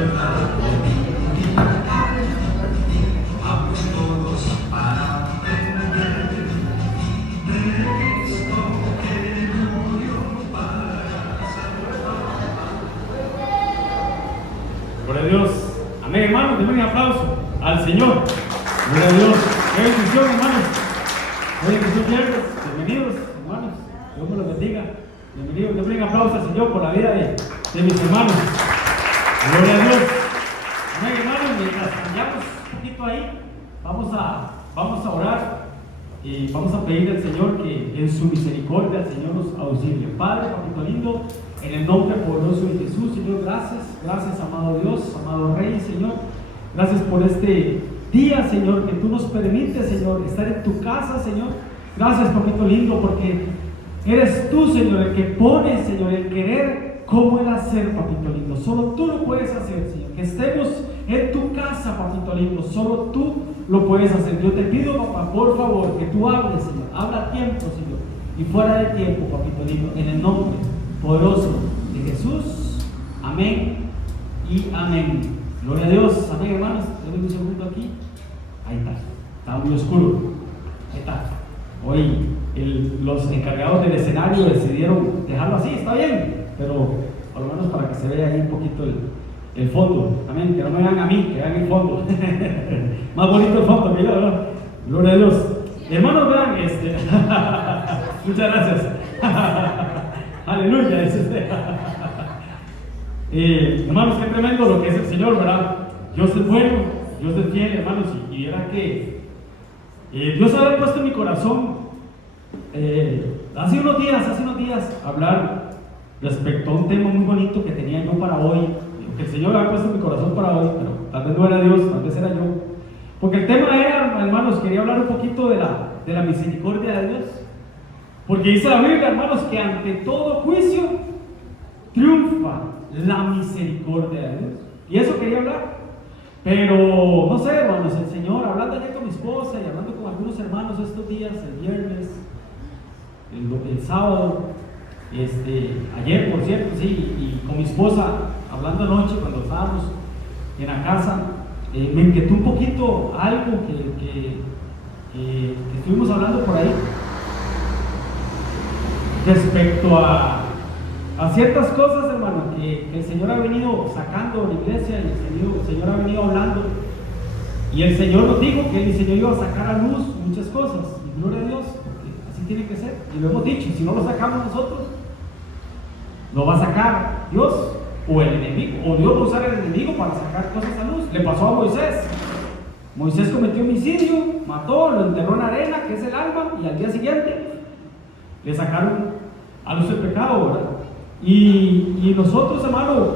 Gloria a Dios. Amén, hermanos. Denle un aplauso al Señor. Gloria a Dios. Qué bendición, hermanos. Qué bendición, viernes. Bienvenidos, hermanos. Dios me los bendiga. Bienvenidos. Denle un aplauso al Señor por la vida de mis hermanos. Gloria a Dios. Amén, hermanos. Mientras cambiamos un poquito ahí, vamos a orar y vamos a pedir al Señor que en su misericordia el Señor nos auxilie. Padre, papito lindo, en el nombre poderoso de Jesús, Señor, gracias, amado Dios, amado Rey, Señor. Gracias por este día, Señor, que tú nos permites, Señor, estar en tu casa, Señor. Gracias, papito lindo, porque eres tú, Señor, el que pone, Señor, el querer como el hacer, papito lindo. Solo tú lo puedes hacer, Señor. Que estemos en tu casa, papito lindo. Solo tú lo puedes hacer. Yo te pido, papá, por favor, que tú hables, Señor. Habla a tiempo, Señor, y fuera de tiempo, papito lindo, en el nombre poderoso de Jesús. Amén y amén. Gloria a Dios. Amén, hermanos. Denme un segundo aquí. Ahí está. Está muy oscuro. Ahí está. Hoy los encargados del escenario decidieron dejarlo así. Está bien, pero por lo menos para que se vea ahí un poquito el fondo. Amén. Que no me vean a mí, que vean el fondo. Más bonito el fondo que yo, ¿verdad? Gloria a Dios. Hermanos, vean Muchas gracias. Aleluya, dice usted. Hermanos, qué tremendo lo que es el Señor, ¿verdad? Dios es bueno, Dios es fiel, hermanos, y era que Dios había puesto en mi corazón hace unos días hablar respecto a un tema muy bonito que tenía yo para hoy, que el Señor había puesto en mi corazón para hoy, pero tal vez no era Dios, tal vez era yo, porque el tema era, hermanos, quería hablar un poquito de la misericordia de Dios. Porque dice la Biblia, hermanos, que ante todo juicio triunfa la misericordia de Dios. Y eso quería hablar. Pero, no sé, hermanos, el Señor, hablando ayer con mi esposa y hablando con algunos hermanos estos días, el viernes, el sábado, ayer, por cierto, sí, y con mi esposa, hablando anoche cuando estábamos en la casa, me inquietó un poquito algo que estuvimos hablando por ahí. Respecto a ciertas cosas, hermano, que el Señor ha venido sacando de la iglesia y el Señor ha venido hablando, y el Señor nos dijo que el Señor iba a sacar a luz muchas cosas, y gloria a Dios, porque así tiene que ser, y lo hemos dicho, si no lo sacamos nosotros, lo va a sacar Dios o el enemigo, o Dios va a usar el enemigo para sacar cosas a luz. Le pasó a Moisés. Moisés cometió homicidio, mató, lo enterró en arena, que es el alma, y al día siguiente le sacaron a luz el pecado, ¿verdad? Y nosotros, hermano,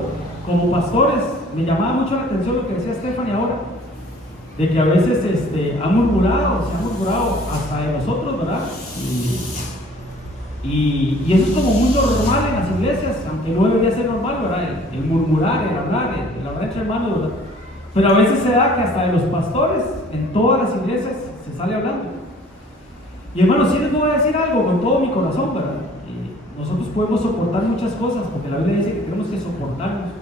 como pastores, me llamaba mucho la atención lo que decía Stephanie ahora, de que a veces se ha murmurado hasta de nosotros, ¿verdad? Y eso es como muy normal en las iglesias, aunque no debería ser normal, ¿verdad? El murmurar, el hablar entre hermanos, ¿verdad? Pero a veces se da que hasta de los pastores, en todas las iglesias, se sale hablando. Y hermanos, sí les voy a decir algo con todo mi corazón, ¿verdad? Nosotros podemos soportar muchas cosas, porque la Biblia dice que tenemos que soportarnos.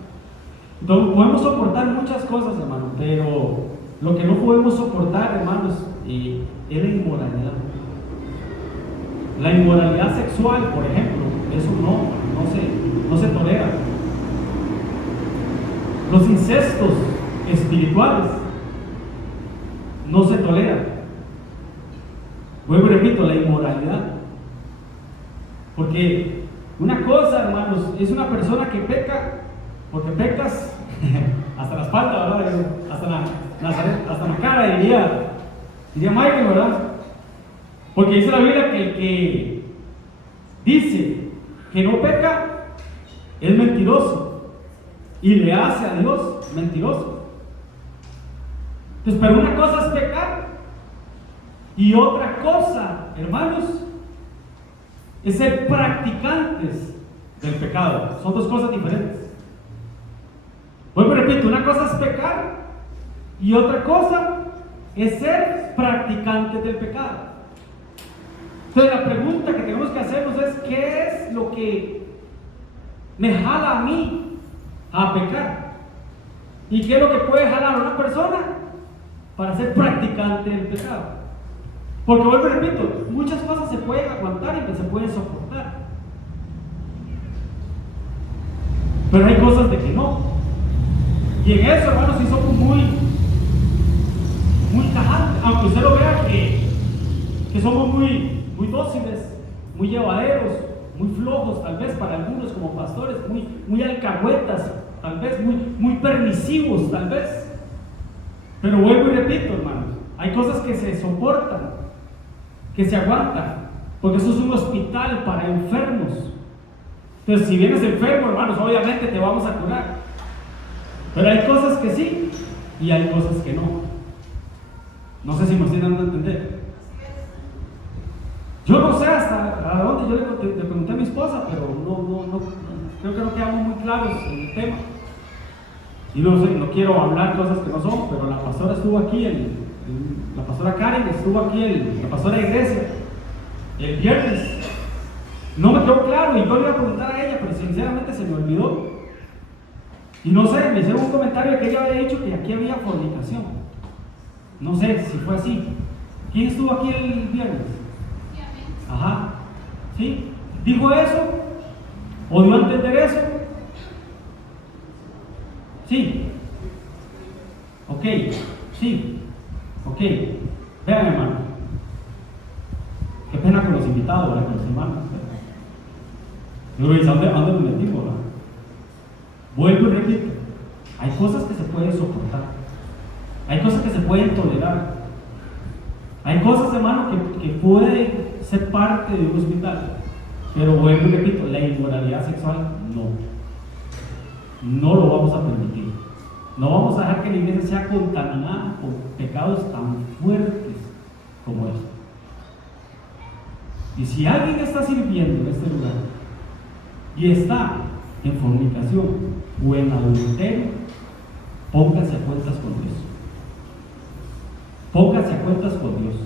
Entonces, podemos soportar muchas cosas, hermano, pero lo que no podemos soportar, hermanos, es la inmoralidad. La inmoralidad sexual, por ejemplo, eso no se tolera. Los incestos espirituales no se toleran. Vuelvo y repito, la inmoralidad. Porque una cosa, hermanos, es una persona que peca, porque pecas hasta la espalda, ¿verdad? Hasta la cara, diría Michael, ¿verdad? Porque dice la Biblia que el que dice que no peca es mentiroso y le hace a Dios mentiroso. Entonces, pero una cosa es pecar y otra cosa, hermanos, es ser practicantes del pecado. Son dos cosas diferentes. Vuelvo y repito, una cosa es pecar y otra cosa es ser practicantes del pecado. Entonces la pregunta que tenemos que hacernos es: ¿qué es lo que me jala a mí a pecar? ¿Y qué es lo que puede jalar a una persona para ser practicante del pecado? Porque vuelvo y repito, muchas cosas se pueden aguantar y que se pueden soportar, pero hay cosas de que no. Y en eso, hermanos, sí somos muy tajantes, aunque usted lo vea que somos muy dóciles, muy llevaderos, muy flojos, tal vez para algunos como pastores, muy alcahuetas, tal vez muy permisivos, tal vez. Pero vuelvo y repito, hermanos, hay cosas que se soportan, que se aguantan, porque eso es un hospital para enfermos. Entonces, si vienes enfermo, hermanos, obviamente te vamos a curar. Pero hay cosas que sí y hay cosas que no. No sé si me estoy dando a entender. Yo no sé hasta a dónde, yo le pregunté a mi esposa, pero no, creo que no quedamos muy claros en el tema. Y no quiero hablar cosas que no son, pero la pastora estuvo aquí, la pastora Karen estuvo aquí, la pastora de iglesia, el viernes. No me quedó claro y yo le iba a preguntar a ella, pero sinceramente se me olvidó. Y no sé, me hicieron un comentario de que ella había dicho que aquí había fornicación. No sé si fue así. ¿Quién estuvo aquí el viernes? Ajá, ¿sí? ¿Dijo eso? ¿O dio a entender eso? Sí. Ok, sí. Ok. Vean, hermano. Qué pena con los invitados, ¿verdad? Con los hermanos. Luis, ¿a dónde me metimos, verdad? Vuelvo y repito. Hay cosas que se pueden soportar. Hay cosas que se pueden tolerar. Hay cosas, hermano, que pueden ser parte de un hospital. Pero vuelvo y repito, la inmoralidad sexual no lo vamos a permitir. No vamos a dejar que la iglesia sea contaminada por pecados tan fuertes como estos. Y si alguien está sirviendo en este lugar y está en fornicación o en adulterio, póngase a cuentas con Dios. Póngase a cuentas con Dios.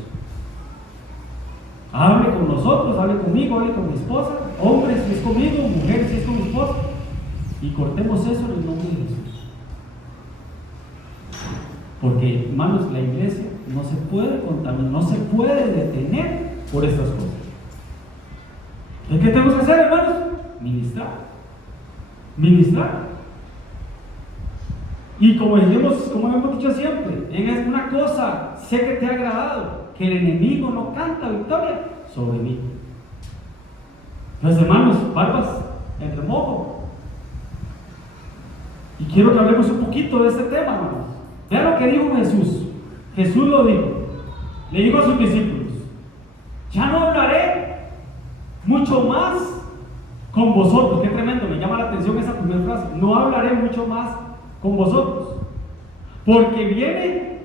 Hable con nosotros, hable conmigo, hable con mi esposa, hombre si es conmigo, mujer si es con mi esposa, y cortemos eso en el nombre de Jesús. Porque, hermanos, la iglesia no se puede contaminar, no se puede detener por estas cosas. ¿Qué tenemos que hacer, hermanos? Ministrar. Y como hemos dicho siempre, es una cosa, sé que te ha agradado, que el enemigo no canta victoria sobre mí. Entonces, hermanos, barbas en remojo. Y quiero que hablemos un poquito de este tema, hermanos. Vean lo que dijo Jesús. Jesús lo dijo. Le dijo a sus discípulos: ya no hablaré mucho más con vosotros. Qué tremendo, me llama la atención esa primera frase. No hablaré mucho más con vosotros, porque viene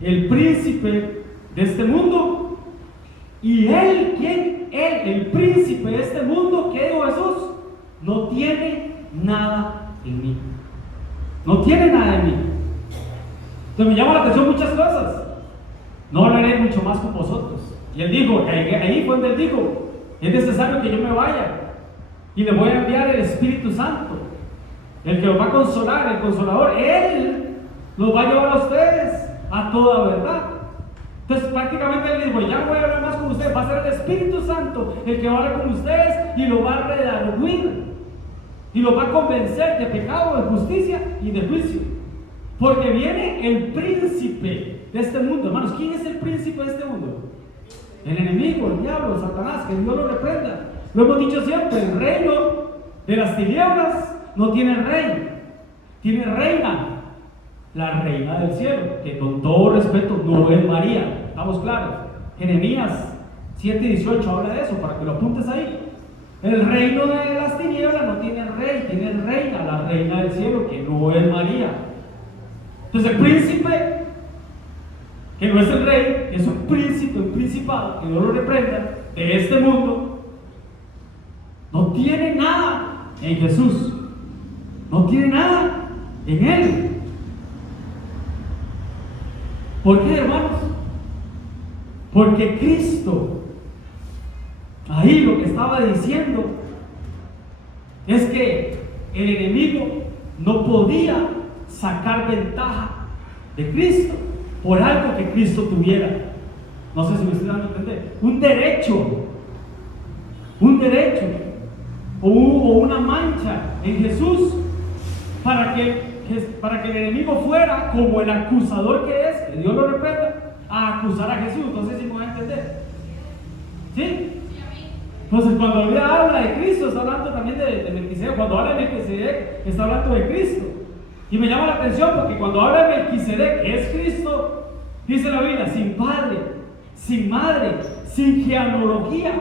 el príncipe de este mundo, y él, el príncipe de este mundo, que dijo Jesús, no tiene nada en mí. No tiene nada en mí. Entonces me llama la atención muchas cosas. No hablaré mucho más con vosotros. Y él dijo, ahí fue donde él dijo: es necesario que yo me vaya, y le voy a enviar el Espíritu Santo, el que los va a consolar, el Consolador. Él los va a llevar a ustedes a toda verdad. Entonces prácticamente él dijo: ya no voy a hablar más con ustedes, va a ser el Espíritu Santo el que va a hablar con ustedes y lo va a redarguir y lo va a convencer de pecado, de justicia y de juicio, porque viene el príncipe de este mundo. Hermanos, ¿quién es el príncipe de este mundo? El enemigo, el diablo, Satanás, que Dios lo reprenda. Lo hemos dicho siempre, el reino de las tinieblas no tiene rey, tiene reina, la reina del cielo, que con todo respeto no es María. ¿Estamos claros? Jeremías 7:18 habla de eso, para que lo apuntes ahí. El reino de las tinieblas no tiene rey, tiene reina, la reina del cielo, que no es María. Entonces el príncipe, que no es el rey, es un príncipe, un principado, que Dios lo reprenda, de este mundo, no tiene nada en Jesús, no tiene nada en Él. ¿Por qué, hermanos? Porque Cristo, ahí lo que estaba diciendo es que el enemigo no podía sacar ventaja de Cristo por algo que Cristo tuviera. No sé si me estoy dando a entender. Un derecho o una mancha en Jesús para que el enemigo fuera como el acusador que es, que Dios lo reprenda, a acusar a Jesús. No sé si me voy a entender. ¿Sí? Entonces, cuando la Biblia habla de Cristo, está hablando también de Melquisedec. Cuando habla de Melquisedec, está hablando de Cristo. Y me llama la atención porque cuando habla de Melquisedec, que es Cristo, dice la Biblia, sin padre, sin madre, sin genealogía,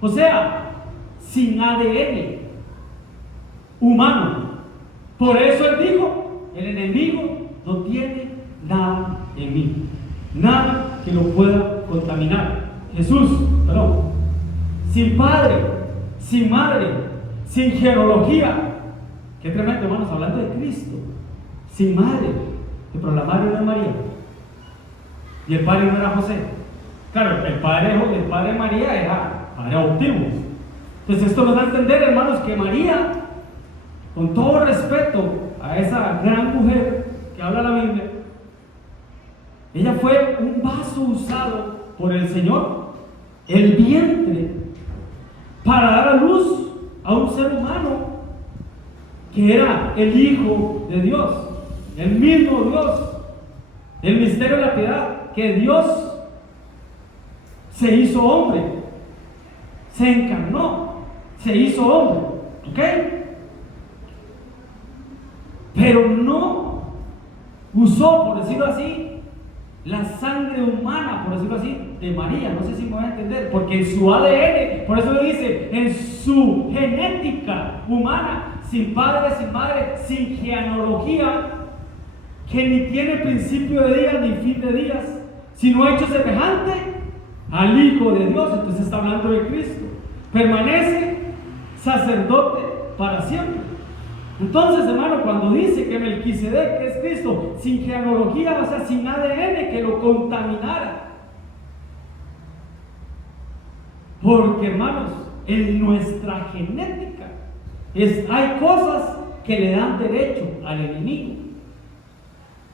o sea, sin ADN humano. Por eso él dijo, el enemigo no tiene nada en mí, nada que lo pueda contaminar. Jesús, perdón, sin padre, sin madre, sin genealogía. Qué tremendo, hermanos, hablando de Cristo, sin madre, pero la madre no era María y el padre no era José. Claro, el padre de María era padre adoptivo. Entonces esto nos da a entender, hermanos, que María, con todo respeto a esa gran mujer que habla la Biblia, ella fue un vaso usado por el Señor, el vientre, para dar a luz a un ser humano que era el Hijo de Dios, el mismo Dios, el misterio de la piedad, que Dios se hizo hombre, se encarnó, se hizo hombre, ¿ok? Pero no usó, por decirlo así, la sangre humana, por decirlo así, de María. No sé si me voy a entender, porque en su ADN, por eso le dice, en su genética humana, sin padre, sin madre, sin genealogía, que ni tiene principio de días ni fin de días, sino hecho semejante al Hijo de Dios. Entonces está hablando de Cristo. Permanece sacerdote para siempre. Entonces, hermano, cuando dice que Melquisedec, que es Cristo, sin genealogía, o sea, sin ADN que lo contaminara. Porque, hermanos, en nuestra genética hay cosas que le dan derecho al enemigo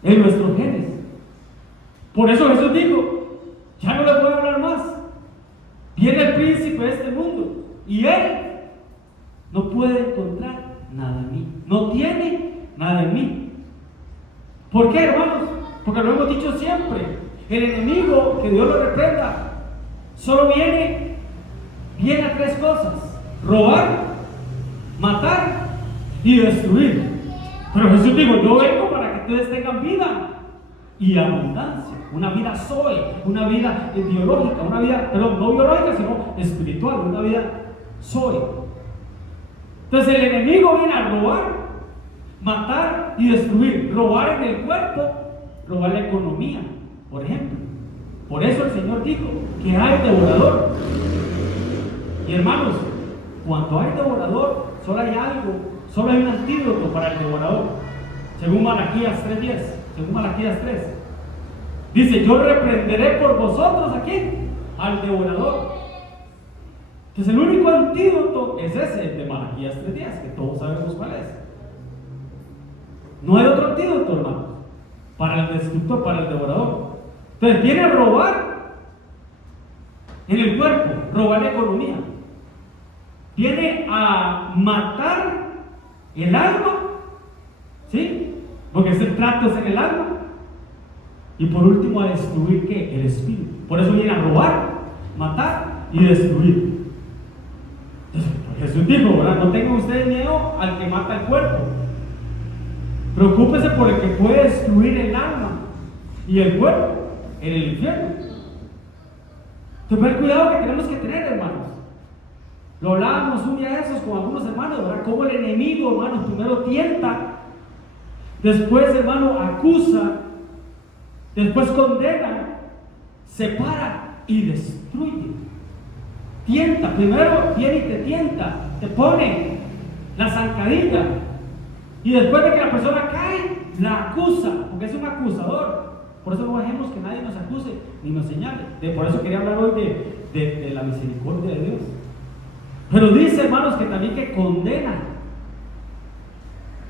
en nuestros genes. Por eso Jesús dijo, ya no le puedo hablar más. Viene el príncipe de este mundo y él no puede encontrar nada en mí, no tiene nada en mí. ¿Por qué, hermanos? Porque lo hemos dicho siempre, el enemigo, que Dios lo reprenda, solo viene a tres cosas: robar, matar y destruir. Pero Jesús dijo, yo vengo para que ustedes tengan vida y abundancia, una vida zoe, una vida biológica, una vida, perdón, no biológica, sino espiritual, una vida zoe. Entonces el enemigo viene a robar, matar y destruir. Robar en el cuerpo, robar la economía, por ejemplo. Por eso el Señor dijo que hay devorador. Y hermanos, cuando hay devorador, solo hay algo, solo hay un antídoto para el devorador. Según Malaquías 3:10, según Malaquías 3. Dice, yo reprenderé por vosotros ¿a quién? Al devorador. Entonces el único antídoto es ese, el de Malaquías 3:10, que todos sabemos cuál es. No hay otro antídoto, hermanos, para el destructor, para el devorador. Entonces viene a robar en el cuerpo, robar la economía. Viene a matar el alma, ¿sí? Porque ese trato es en el alma. Y por último a destruir ¿qué? El espíritu. Por eso viene a robar, matar y destruir. Entonces, Jesús dijo, ¿verdad? No tengan ustedes miedo al que mata el cuerpo. Preocúpese por el que puede destruir el alma y el cuerpo en el infierno. Entonces, el cuidado que tenemos que tener, hermanos. Lo hablábamos un día de esos con algunos hermanos, ¿verdad? Cómo el enemigo, hermanos, primero tienta, después, hermano, acusa, después condena, separa y destruye. Tienta, primero viene y te tienta, te pone la zancadilla, y después de que la persona cae, la acusa, porque es un acusador. Por eso no dejemos que nadie nos acuse ni nos señale. Por eso quería hablar hoy de la misericordia de Dios. Pero dice, hermanos, que también que condena.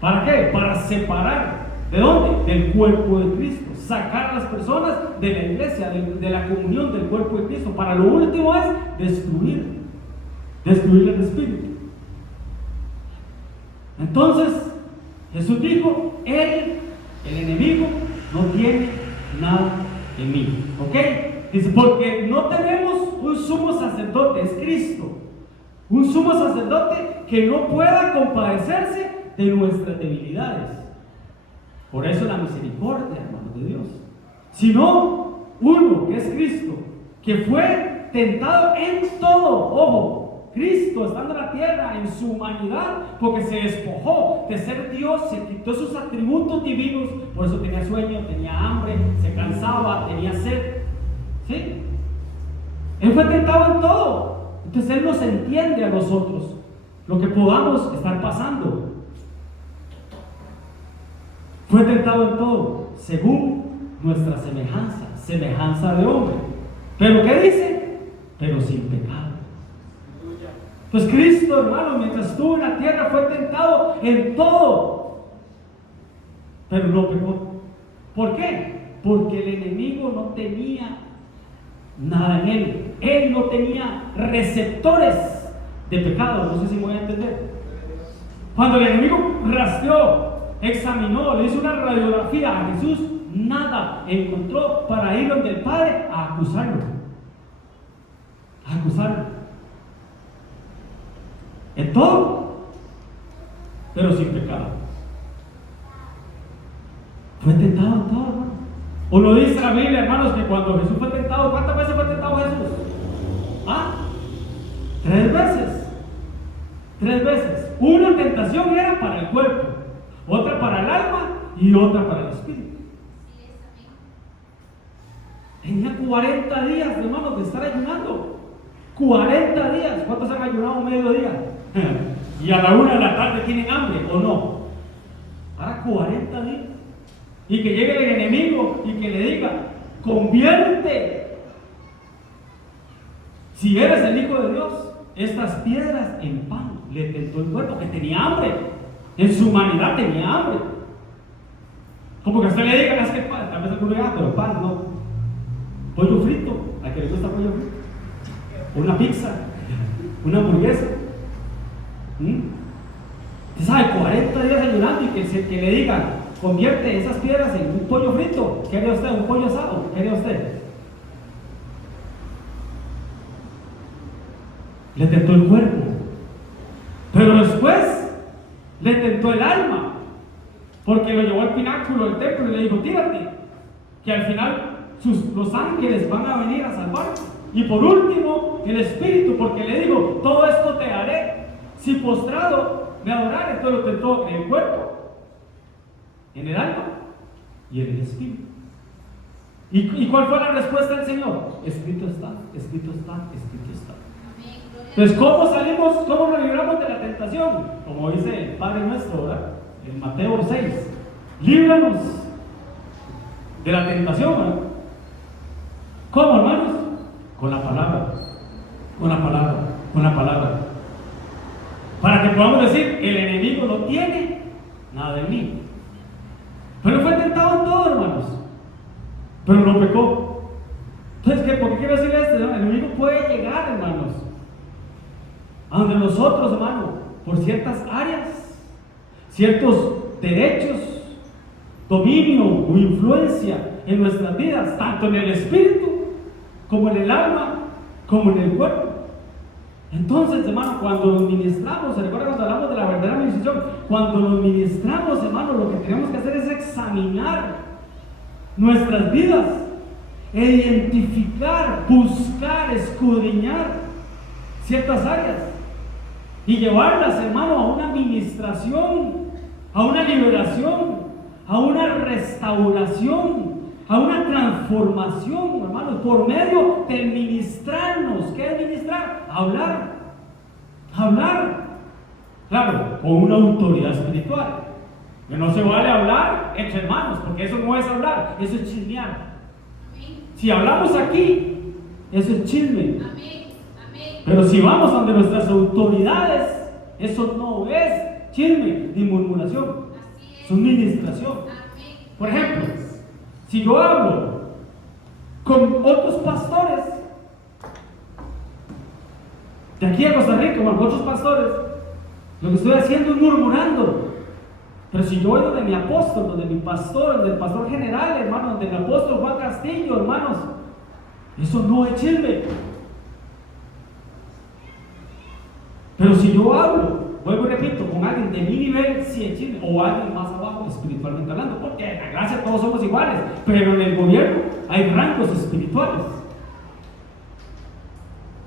¿Para qué? Para separar ¿De dónde? Del cuerpo de Cristo. Sacar a las personas de la iglesia, de la comunión del cuerpo de Cristo. Para lo último es destruir el espíritu. Entonces Jesús dijo: el enemigo no tiene nada en mí. ¿Ok? Dice, porque no tenemos un sumo sacerdote, es Cristo. Un sumo sacerdote que no pueda compadecerse de nuestras debilidades. Por eso la misericordia, hermanos de Dios. Sino uno que es Cristo, que fue tentado en todo. Ojo, Cristo estando en la tierra en su humanidad, porque se despojó de ser Dios, se quitó sus atributos divinos. Por eso tenía sueño, tenía hambre, se cansaba, tenía sed. ¿Sí? Él fue tentado en todo. Entonces Él nos entiende a nosotros lo que podamos estar pasando. Fue tentado en todo, según nuestra semejanza de hombre. ¿Pero qué dice? Pero sin pecado. Pues Cristo, hermano, mientras estuvo en la tierra, fue tentado en todo, pero no pecó. ¿Por qué? Porque el enemigo no tenía nada en él. Él no tenía receptores de pecado. No sé si me voy a entender. Cuando el enemigo rastreó, examinó, le hizo una radiografía a Jesús, nada encontró para ir donde el Padre a acusarlo. En todo, pero sin pecado. Fue tentado en todo, hermano. O lo dice la Biblia, hermanos, que cuando Jesús fue tentado, ¿cuántas veces fue tentado Jesús? 3 veces. 3 veces. Una tentación era para el cuerpo, otra para el alma y otra para el espíritu. Tenía 40 días, hermanos, de estar ayunando. 40 días. ¿Cuántos han ayunado medio día? Y a la 1 de la tarde tienen hambre, ¿o no? Ahora 40 días. Y que llegue el enemigo y que le diga: convierte, si eres el Hijo de Dios, estas piedras en pan. Le tentó el cuerpo, que tenía hambre. En su humanidad tenía hambre. Como que a usted le diga: es que pan, tal vez alguno diga, pero pan no. Pollo frito, a que le gusta pollo frito. Una pizza, una hamburguesa. Usted sabe, 40 días ayunando y que le digan: convierte esas piedras en un pollo frito. ¿Qué haría usted? ¿Un pollo asado? ¿Qué haría usted? Le tentó el cuerpo, pero después le tentó el alma, porque lo llevó al pináculo del templo y le dijo: tírate, que al final los ángeles van a venir a salvarte. Y por último, el espíritu, porque le dijo: todo esto te haré si postrado me adorares. Esto lo tentó en el cuerpo, en el alma y en el espíritu. ¿Y cuál fue la respuesta del Señor? Escrito está, escrito está, escrito está. Entonces, ¿cómo salimos, cómo nos libramos de la tentación? Como dice el Padre nuestro, ¿verdad? En Mateo 6, líbranos de la tentación, ¿verdad? ¿Cómo, hermanos? Con la palabra, con la palabra, con la palabra. Para que podamos decir: el enemigo no tiene nada de mí. Pero fue tentado en todo, hermanos, pero no pecó. Entonces, ¿por qué quiero decir esto? El enemigo puede llegar, hermanos, a donde nosotros, hermano, por ciertas áreas, ciertos derechos, dominio o influencia en nuestras vidas, tanto en el espíritu, como en el alma, como en el cuerpo. Entonces, hermano, cuando nos ministramos, ¿se recuerda cuando hablamos de la verdadera administración? Cuando nos ministramos, hermano, lo que tenemos que hacer es examinar nuestras vidas e identificar, buscar, escudriñar ciertas áreas y llevarlas, hermano, a una administración, a una liberación, a una restauración, a una transformación, hermanos, por medio de ministrarnos. ¿Qué es ministrar? Hablar. Claro, con una autoridad espiritual. Que no se vale hablar entre hermanos, porque eso no es hablar, eso es chismear. Si hablamos aquí, eso es chisme. Pero si vamos ante nuestras autoridades, eso no es chisme ni murmuración, es administración. Por ejemplo, si yo hablo con otros pastores de aquí a Costa Rica, con otros pastores, lo que estoy haciendo es murmurando. Pero si yo voy donde mi apóstol, donde mi pastor, donde el pastor general, hermano, donde el apóstol Juan Castillo, hermanos, eso no es chisme. Pero si yo hablo, vuelvo y repito, con alguien de mi nivel, sí es chisme, o alguien más abajo, espiritualmente hablando, porque en la gracia todos somos iguales, pero en el gobierno hay rangos espirituales.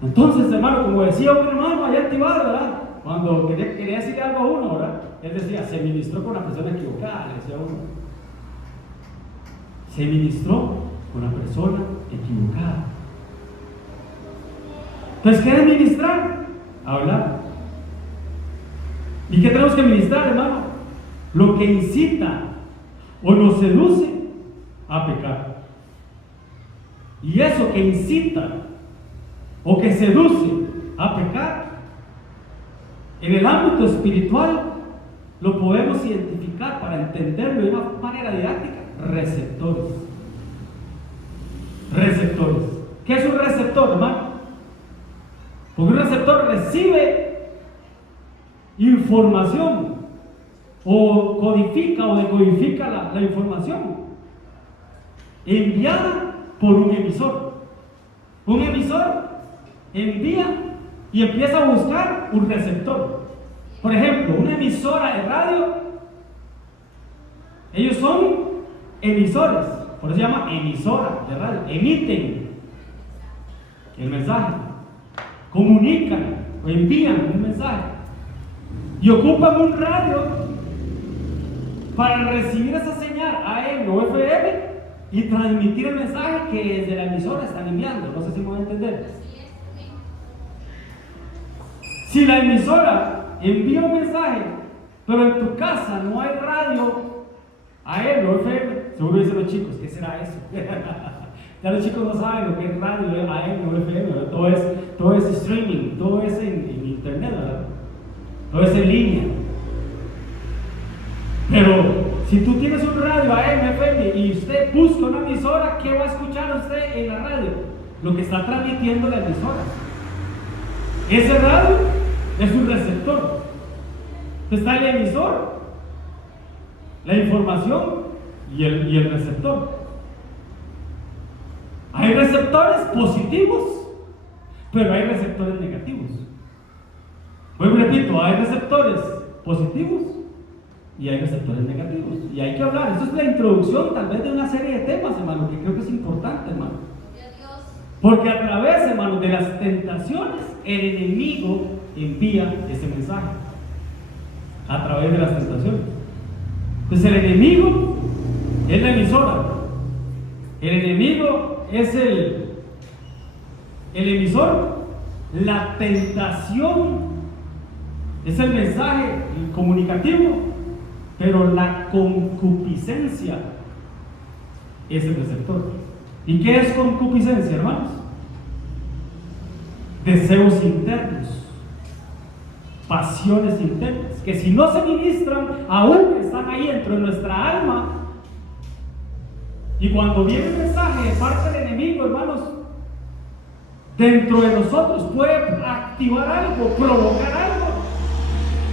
Entonces, hermano, como decía un hermano allá activado, ¿verdad? Cuando quería decirle algo a uno, ¿verdad? Él decía, se ministró con la persona equivocada, le decía a uno. Se ministró con la persona equivocada. Entonces, ¿qué es ministrar? Hablar. ¿Y qué tenemos que ministrar, hermano? Lo que incita o nos seduce a pecar. Y eso que incita o que seduce a pecar, en el ámbito espiritual lo podemos identificar para entenderlo de una manera didáctica. Receptores. Receptores. ¿Qué es un receptor, hermano? Porque un receptor recibe información o codifica o decodifica la información enviada por un emisor. Un emisor envía y empieza a buscar un receptor. Por ejemplo, una emisora de radio, ellos son emisores, por eso se llama emisora de radio. Emiten el mensaje, comunican o envían un mensaje y ocupan un radio para recibir esa señal AM o FM y transmitir el mensaje que desde la emisora están enviando. No sé si me voy a entender. Si la emisora envía un mensaje, pero en tu casa no hay radio AM o FM, seguro dicen los chicos, ¿qué será eso? Ya los chicos no saben lo que es radio AM o FM, ¿verdad? Todo es streaming, todo es en internet, ¿verdad? Todo es en línea. Pero si tú tienes un radio AM, FM y usted busca una emisora, ¿qué va a escuchar usted en la radio? Lo que está transmitiendo la emisora. Ese radio es un receptor. Está el emisor, la información y el receptor. Hay receptores positivos, pero hay receptores negativos. Vuelvo y repito, hay receptores positivos y hay receptores negativos. Y hay que hablar. Eso es la introducción tal vez de una serie de temas, hermano, que creo que es importante, hermano. Porque a través, hermano, de las tentaciones, el enemigo envía ese mensaje. A través de las tentaciones. Entonces el enemigo es la emisora. El enemigo es el emisor. La tentación es el mensaje comunicativo, pero la concupiscencia es el receptor. ¿Y qué es concupiscencia, hermanos? Deseos internos, pasiones internas, que si no se ministran, aún están ahí dentro de nuestra alma. Y cuando viene un mensaje de parte del enemigo, hermanos, dentro de nosotros puede activar algo, provocar algo,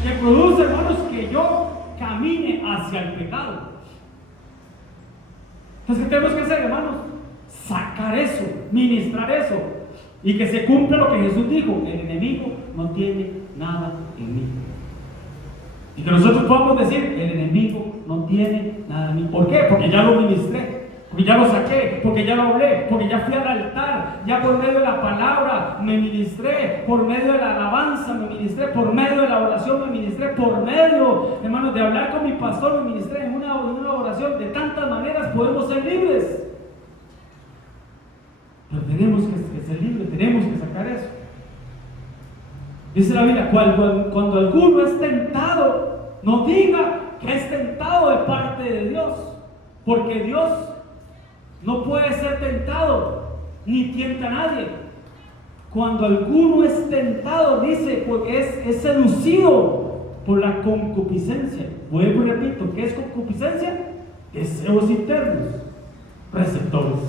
que produce, hermanos, que yo camine hacia el pecado. Entonces, ¿qué tenemos que hacer, hermanos? Sacar eso, ministrar eso, y que se cumpla lo que Jesús dijo: el enemigo no tiene nada en mí. Y que nosotros podamos decir: el enemigo no tiene nada en mí. ¿Por qué? Porque ya lo ministré, porque ya lo saqué, porque ya lo hablé, porque ya fui al altar, ya por medio de la palabra me ministré, por medio de la alabanza me ministré, por medio de la oración me ministré, por medio, hermanos, de hablar con mi pastor me ministré en una oración. De tantas maneras podemos ser libres. Pero tenemos que ser libres, tenemos que sacar eso. Dice la Biblia: cuando alguno es tentado, no diga que es tentado de parte de Dios, porque Dios no puede ser tentado ni tienta a nadie. Cuando alguno es tentado, dice, porque es seducido por la concupiscencia. Vuelvo y repito, ¿qué es concupiscencia? deseos internos, receptores.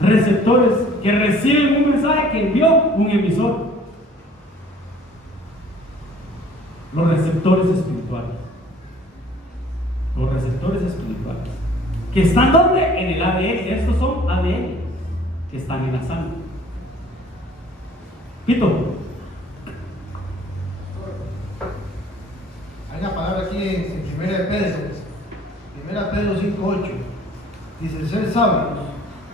Receptores que reciben un mensaje que envió un emisor. Los receptores espirituales. Los receptores espirituales. ¿Que están dónde? En el ADN. Estos son ADN que están en la sangre. Pito. Hay una palabra aquí en 1 Pedro 5:8. Dice: ser sabios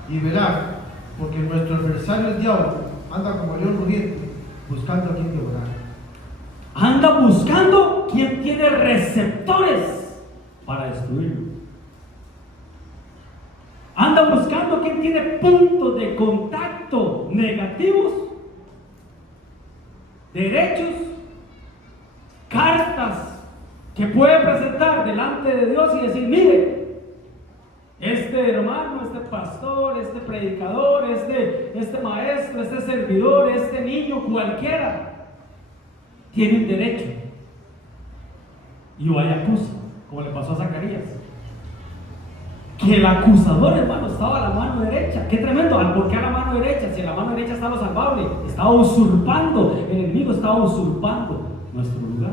y velar, porque nuestro adversario el diablo anda como león rugiente, buscando a quien devorar. Anda buscando quien tiene receptores para destruirlo. Anda buscando quien tiene puntos de contacto negativos, derechos, cartas que puede presentar delante de Dios y decir: mire, este hermano, este pastor, este predicador, este maestro, este servidor, este niño, cualquiera, tienen derecho. Y vaya acusa, como le pasó a Zacarías. Que el acusador, hermano, estaba a la mano derecha. Qué tremendo. ¿Por qué a la mano derecha? Si a la mano derecha está lo salvable. Estaba usurpando, el enemigo estaba usurpando nuestro lugar.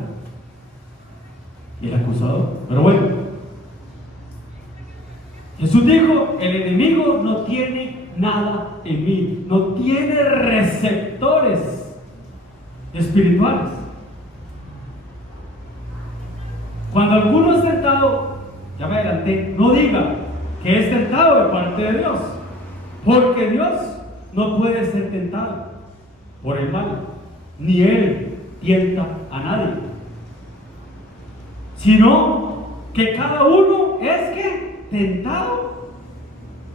Y el acusador. Pero bueno, Jesús dijo: el enemigo no tiene nada en mí, no tiene receptores espirituales. Cuando alguno es tentado, ya me adelanté, no diga que es tentado de parte de Dios, porque Dios no puede ser tentado por el mal, ni Él tienta a nadie, sino que cada uno es que tentado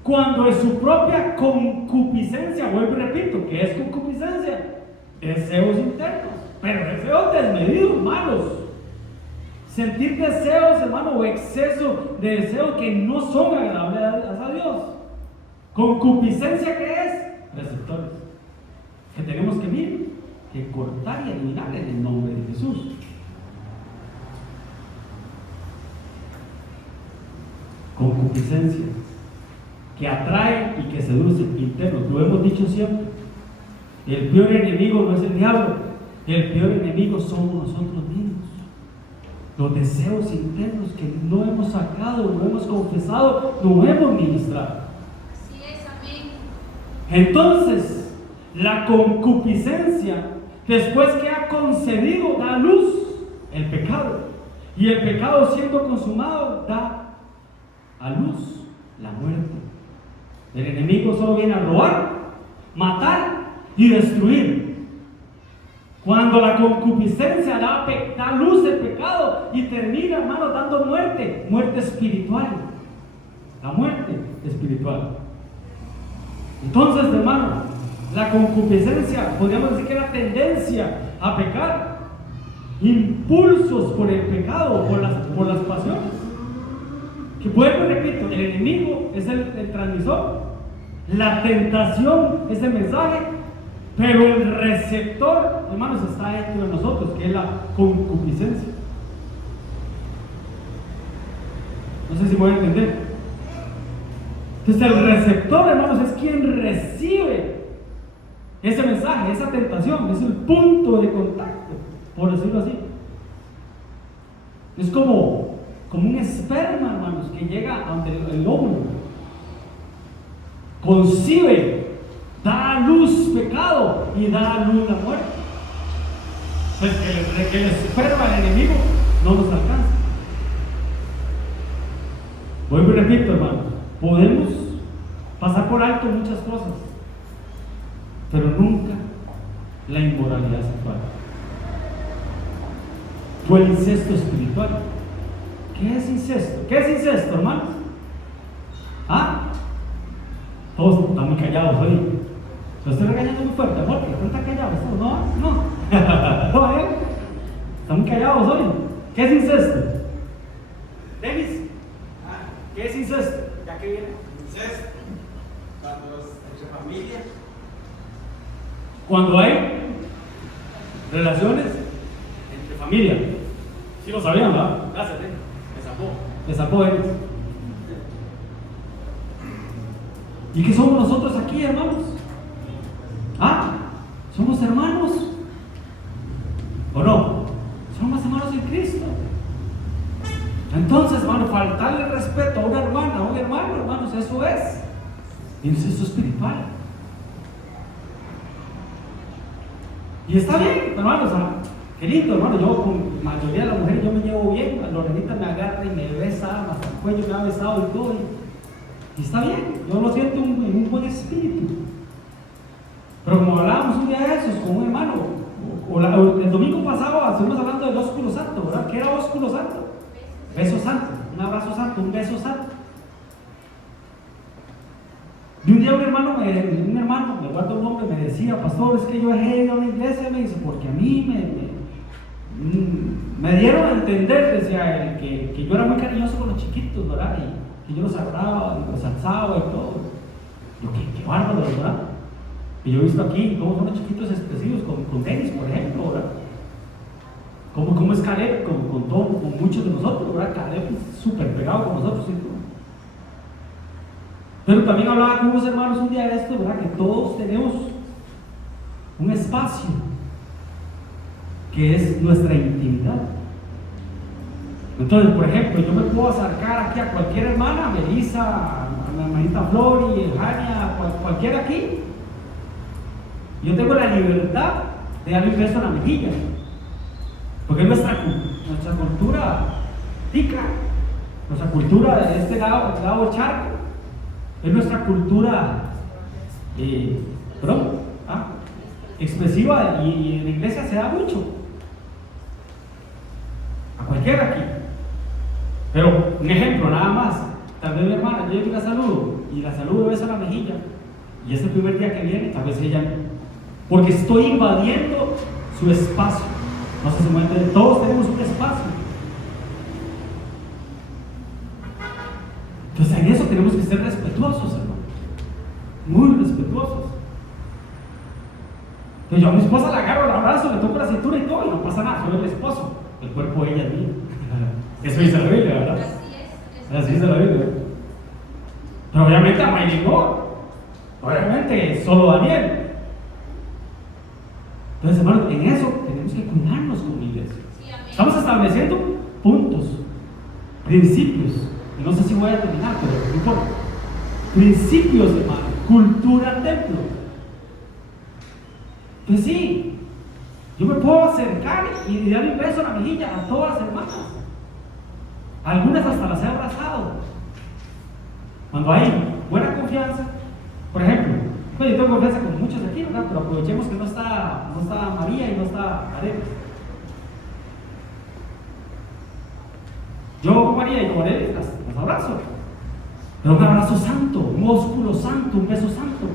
cuando es su propia concupiscencia. Vuelvo y repito, ¿qué es concupiscencia? Deseos internos, pero deseos desmedidos, malos. Sentir deseos, hermano, o exceso de deseos que no son agradables a Dios. Concupiscencia, ¿qué es? Receptores que tenemos que mirar, que cortar y eliminar en el nombre de Jesús. Concupiscencia que atrae y que seduce internos. Lo hemos dicho siempre. El peor enemigo no es el diablo, el peor enemigo somos nosotros mismos. Los deseos internos que no hemos sacado, no hemos confesado, no hemos ministrado. Así es, amén. Entonces, la concupiscencia, después que ha concebido, da a luz el pecado. Y el pecado, siendo consumado, da a luz la muerte. El enemigo solo viene a robar, matar y destruir. Cuando la concupiscencia da luz el pecado y termina, hermano, dando muerte espiritual. La muerte espiritual. Entonces, hermano, la concupiscencia, podríamos decir que es la tendencia a pecar, impulsos por el pecado, por las pasiones. Que vuelvo y repito, el enemigo es el transmisor, la tentación es el mensaje, pero el receptor, hermanos, está dentro de nosotros, que es la concupiscencia. No sé si voy a entender. Entonces el receptor, hermanos, es quien recibe ese mensaje, esa tentación, es el punto de contacto, por decirlo así. Es como un esperma, hermanos, que llega ante el óvulo, concibe, da a luz pecado y da a luz la muerte. Pues que el esperma del enemigo no nos alcanza. Vuelvo y repito, hermanos, podemos pasar por alto muchas cosas, pero nunca la inmoralidad sexual o el incesto espiritual. ¿Qué es incesto? ¿Qué es incesto, hermanos? ¿Ah? Todos están muy callados hoy. Lo estoy regañando muy fuerte, amor, que están callados. No. No, están muy callados hoy. ¿Qué es incesto? Denis, ¿qué es incesto? ¿Ya que viene? Incesto, entre familias. Cuando hay relaciones entre familia. Sí lo sabían, ¿verdad? Gracias, me salvó Denis. ¿Y qué somos nosotros aquí, hermanos? ¿Somos hermanos? ¿O no? Somos hermanos en Cristo. Entonces, hermano, faltarle respeto a una hermana, a un hermano, hermanos, eso es incesto espiritual. Y está bien, hermanos, qué lindo, hermano. Yo con la mayoría de las mujeres yo me llevo bien. La Lorenita me agarra y me besa, hasta el cuello me ha besado y todo. Y está bien, yo lo siento en un buen espíritu. Pero como hablábamos un día de esos con un hermano, el domingo pasado estuvimos hablando del ósculo santo, ¿verdad? ¿Qué era ósculo santo? Beso santo, un abrazo santo, un beso santo. Y un día un hermano, me guardo un nombre, me decía: pastor, es que yo dejé de ir a una iglesia, me dice, porque a mí me dieron a entender, decía él, que yo era muy cariñoso con los chiquitos, ¿verdad? Y que yo los agarraba y los alzaba y todo. Yo, qué bárbaro, ¿verdad? Y yo he visto aquí cómo son los chiquitos expresivos con tenis, por ejemplo, ¿verdad? Cómo es Caleb con muchos de nosotros, ¿verdad? Caleb es súper pegado con nosotros, ¿sí? Pero también hablaba con unos hermanos un día de esto, ¿verdad? Que todos tenemos un espacio que es nuestra intimidad. Entonces, por ejemplo, yo me puedo acercar aquí a cualquier hermana, Melissa, a la hermanita Flori, Jania, cualquiera aquí. Yo tengo la libertad de darle un beso en la mejilla, porque es nuestra cultura tica, nuestra cultura de este lado del charco, es nuestra cultura expresiva, y en la iglesia se da mucho, a cualquiera aquí. Pero un ejemplo nada más, tal vez mi hermana, yo la saludo y la saludo, beso en la mejilla, y es el primer día que viene, tal vez ella no, porque estoy invadiendo su espacio. No sé si me entienden, todos tenemos un espacio. Entonces en eso tenemos que ser respetuosos, hermano, muy respetuosos. Entonces yo a mi esposa la agarro, la abrazo, le toco la cintura y todo, y no pasa nada, soy el esposo, el cuerpo de ella es mío. Eso dice la Biblia, ¿verdad? Así dice la Biblia. Pero obviamente a Miley no, obviamente solo Daniel. Entonces, hermano, en eso tenemos que cuidarnos con la iglesia. Estamos estableciendo puntos, principios, y no sé si voy a terminar, pero no importa. Principios, hermano, cultura templo. Pues sí, yo me puedo acercar y darle un beso en la mejilla a todas las hermanas. Algunas hasta las he abrazado. Cuando hay buena confianza, por ejemplo, pues yo tengo confianza con muchos de aquí, ¿verdad? Pero aprovechemos que no está María y no está Arelis. Yo con María y con Arelis las abrazo. Pero un abrazo santo, un ósculo santo, un beso santo.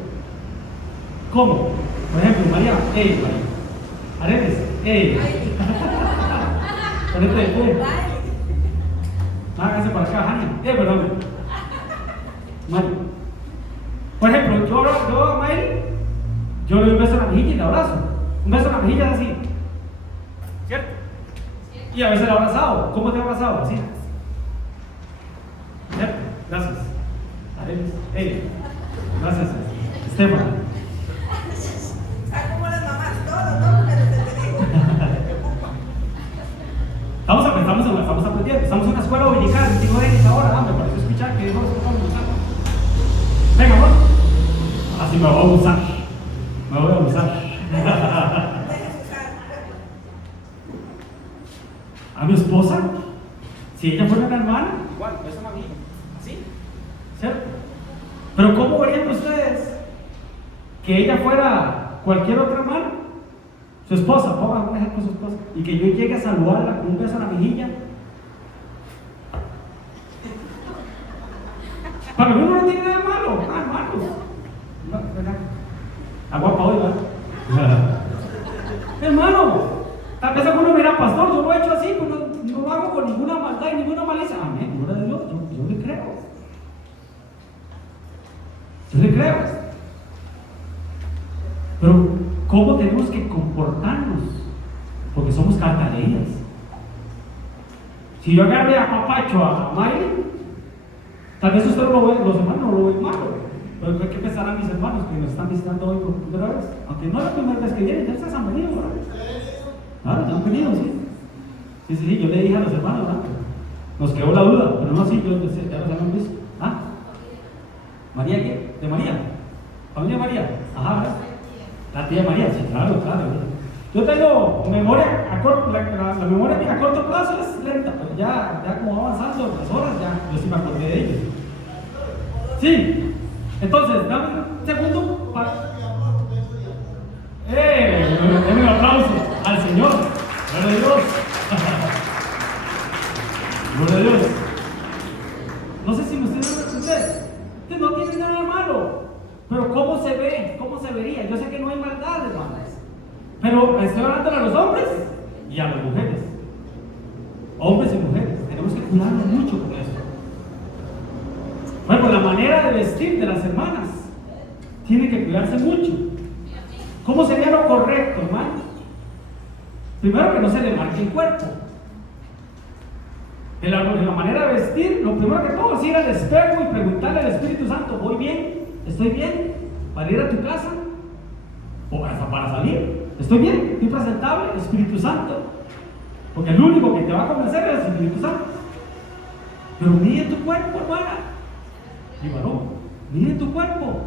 ¿Cómo? Por ejemplo, María, María. Arelis, Ponete de pie. Hágase para acá, Jania. Perdón. María. Por ejemplo, yo a Mayri, yo le doy un beso en la mejilla y la abrazo. Un beso en la mejilla es así, ¿cierto? Y a veces la he abrazado. ¿Cómo te he abrazado? Así. ¿Cierto? Gracias. Gracias, Estefan. Está como las mamás, todo, ¿no? Pero te digo. Estamos aprendiendo. Estamos en una escuela dominical. Si no eres ahora, me pareció escuchar que dijo escuela dominical. Venga, amor. Así me voy a usar. A mi esposa, si ella fuera una hermana, igual, beso en la mejilla. Así, ¿cierto? Pero ¿cómo verían ustedes que ella fuera cualquier otra hermana? Su esposa, pongan un ejemplo de su esposa, y que yo llegue a saludarla con un beso en la mejilla. Para mí no tiene nada malo, hermanos. Aguapa hoy, ¿verdad? Hermano, tal vez alguno me dirá: pastor, yo lo he hecho así, pero no lo hago con ninguna maldad y ninguna malicia. Amén, gloria a Dios, yo le creo. Yo le creo. Pero, ¿cómo tenemos que comportarnos? Porque somos cartaleras. Si yo agarré a Papacho, a Miley, tal vez usted no lo ve, los hermanos no lo ven malo. Pero ¿qué pensarán mis hermanos que nos están visitando hoy por primera vez? Aunque no es la primera vez que vienen, ya se han venido, ¿verdad? Claro, ya han venido, sí. Sí, yo le dije a los hermanos, ¿verdad? Nos quedó la duda, pero no así, ya los han visto. ¿Ah? ¿María qué? ¿De María? ¿Familia María? Ajá, ¿verdad? La tía María, sí, claro. Yo tengo memoria a corto, la memoria mía a corto plazo es lenta, pero ya como va avanzando las horas, ya yo sí me acordé de ellos. Sí, entonces, dame un segundo para. Denme un aplauso al Señor. Gloria a Dios. Gloria a Dios. No sé si me estoy dando a entender. Usted no tiene nada malo. Pero ¿cómo se ve? ¿Cómo se vería? Yo sé que no hay maldad, hermanos. Pero estoy hablando a los hombres y a las mujeres. Hombres y mujeres. Tenemos que cuidarnos mucho con esto. Bueno, la manera de vestir de las hermanas tiene que cuidarse mucho. ¿Cómo sería lo correcto, hermano? Primero, que no se le marque el cuerpo. En la manera de vestir, lo primero que todo es ir al espejo y preguntarle al Espíritu Santo: ¿voy bien? ¿Estoy bien? ¿Para ir a tu casa? ¿O hasta para salir? ¿Estoy bien? ¿Estoy presentable? Espíritu Santo. Porque el único que te va a convencer es el Espíritu Santo. Pero mide tu cuerpo, hermana. Y varón, mide tu cuerpo.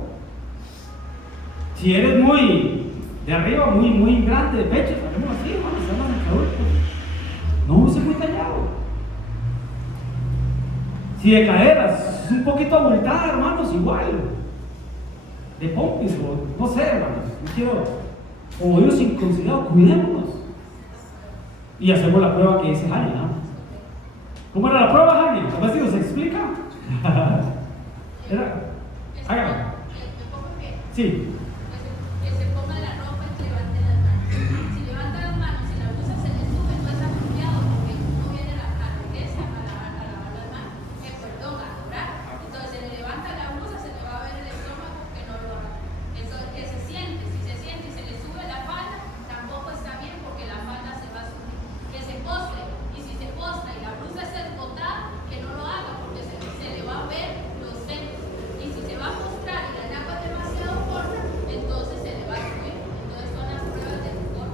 Si eres muy de arriba, muy grande de pecho, sabemos así, hermano, estamos en adultos. No use muy tallado. Si de caderas es un poquito abultada, hermanos, igual. De pompis, o no sé, hermanos, no quiero, o ellos sin considerado, cuidémonos. Y hacemos la prueba que dice Jani, ¿no? ¿Cómo era la prueba, Jani? A ver si nos explica. Hágalo. Sí. Que se ponga la ropa y que levante las manos. Si levanta las manos y la blusa se le sube, no es apropiado, porque uno viene a la iglesia a lavar las manos, perdón, a orar. Entonces se le levanta la blusa, se le va a ver el estómago, que no lo haga. Entonces que se siente, si se siente y se le sube la falda, tampoco está bien, porque la falda se va a subir. Que se postre, y si se postra y la blusa es escotada, que no lo haga, porque se le va a ver los senos. Y si se va a mostrar y la napa es demasiado corta, entonces se le va a subir. Entonces son las pruebas de rigor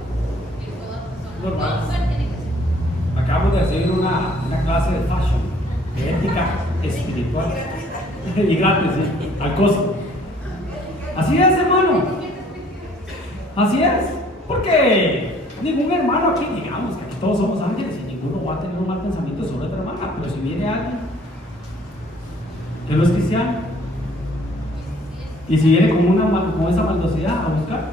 que todas personas. Toda mujer tiene que ser. Acabamos de hacer una clase de fashion, de ética espiritual. Y gratis, sí, al costo. Así es, hermano. Así es. Porque ningún hermano aquí, digamos que aquí todos somos ángeles y ninguno va a tener un mal pensamiento sobre otra hermana. Pero si viene alguien que no es cristiano, y si viene con esa maldosidad a buscar,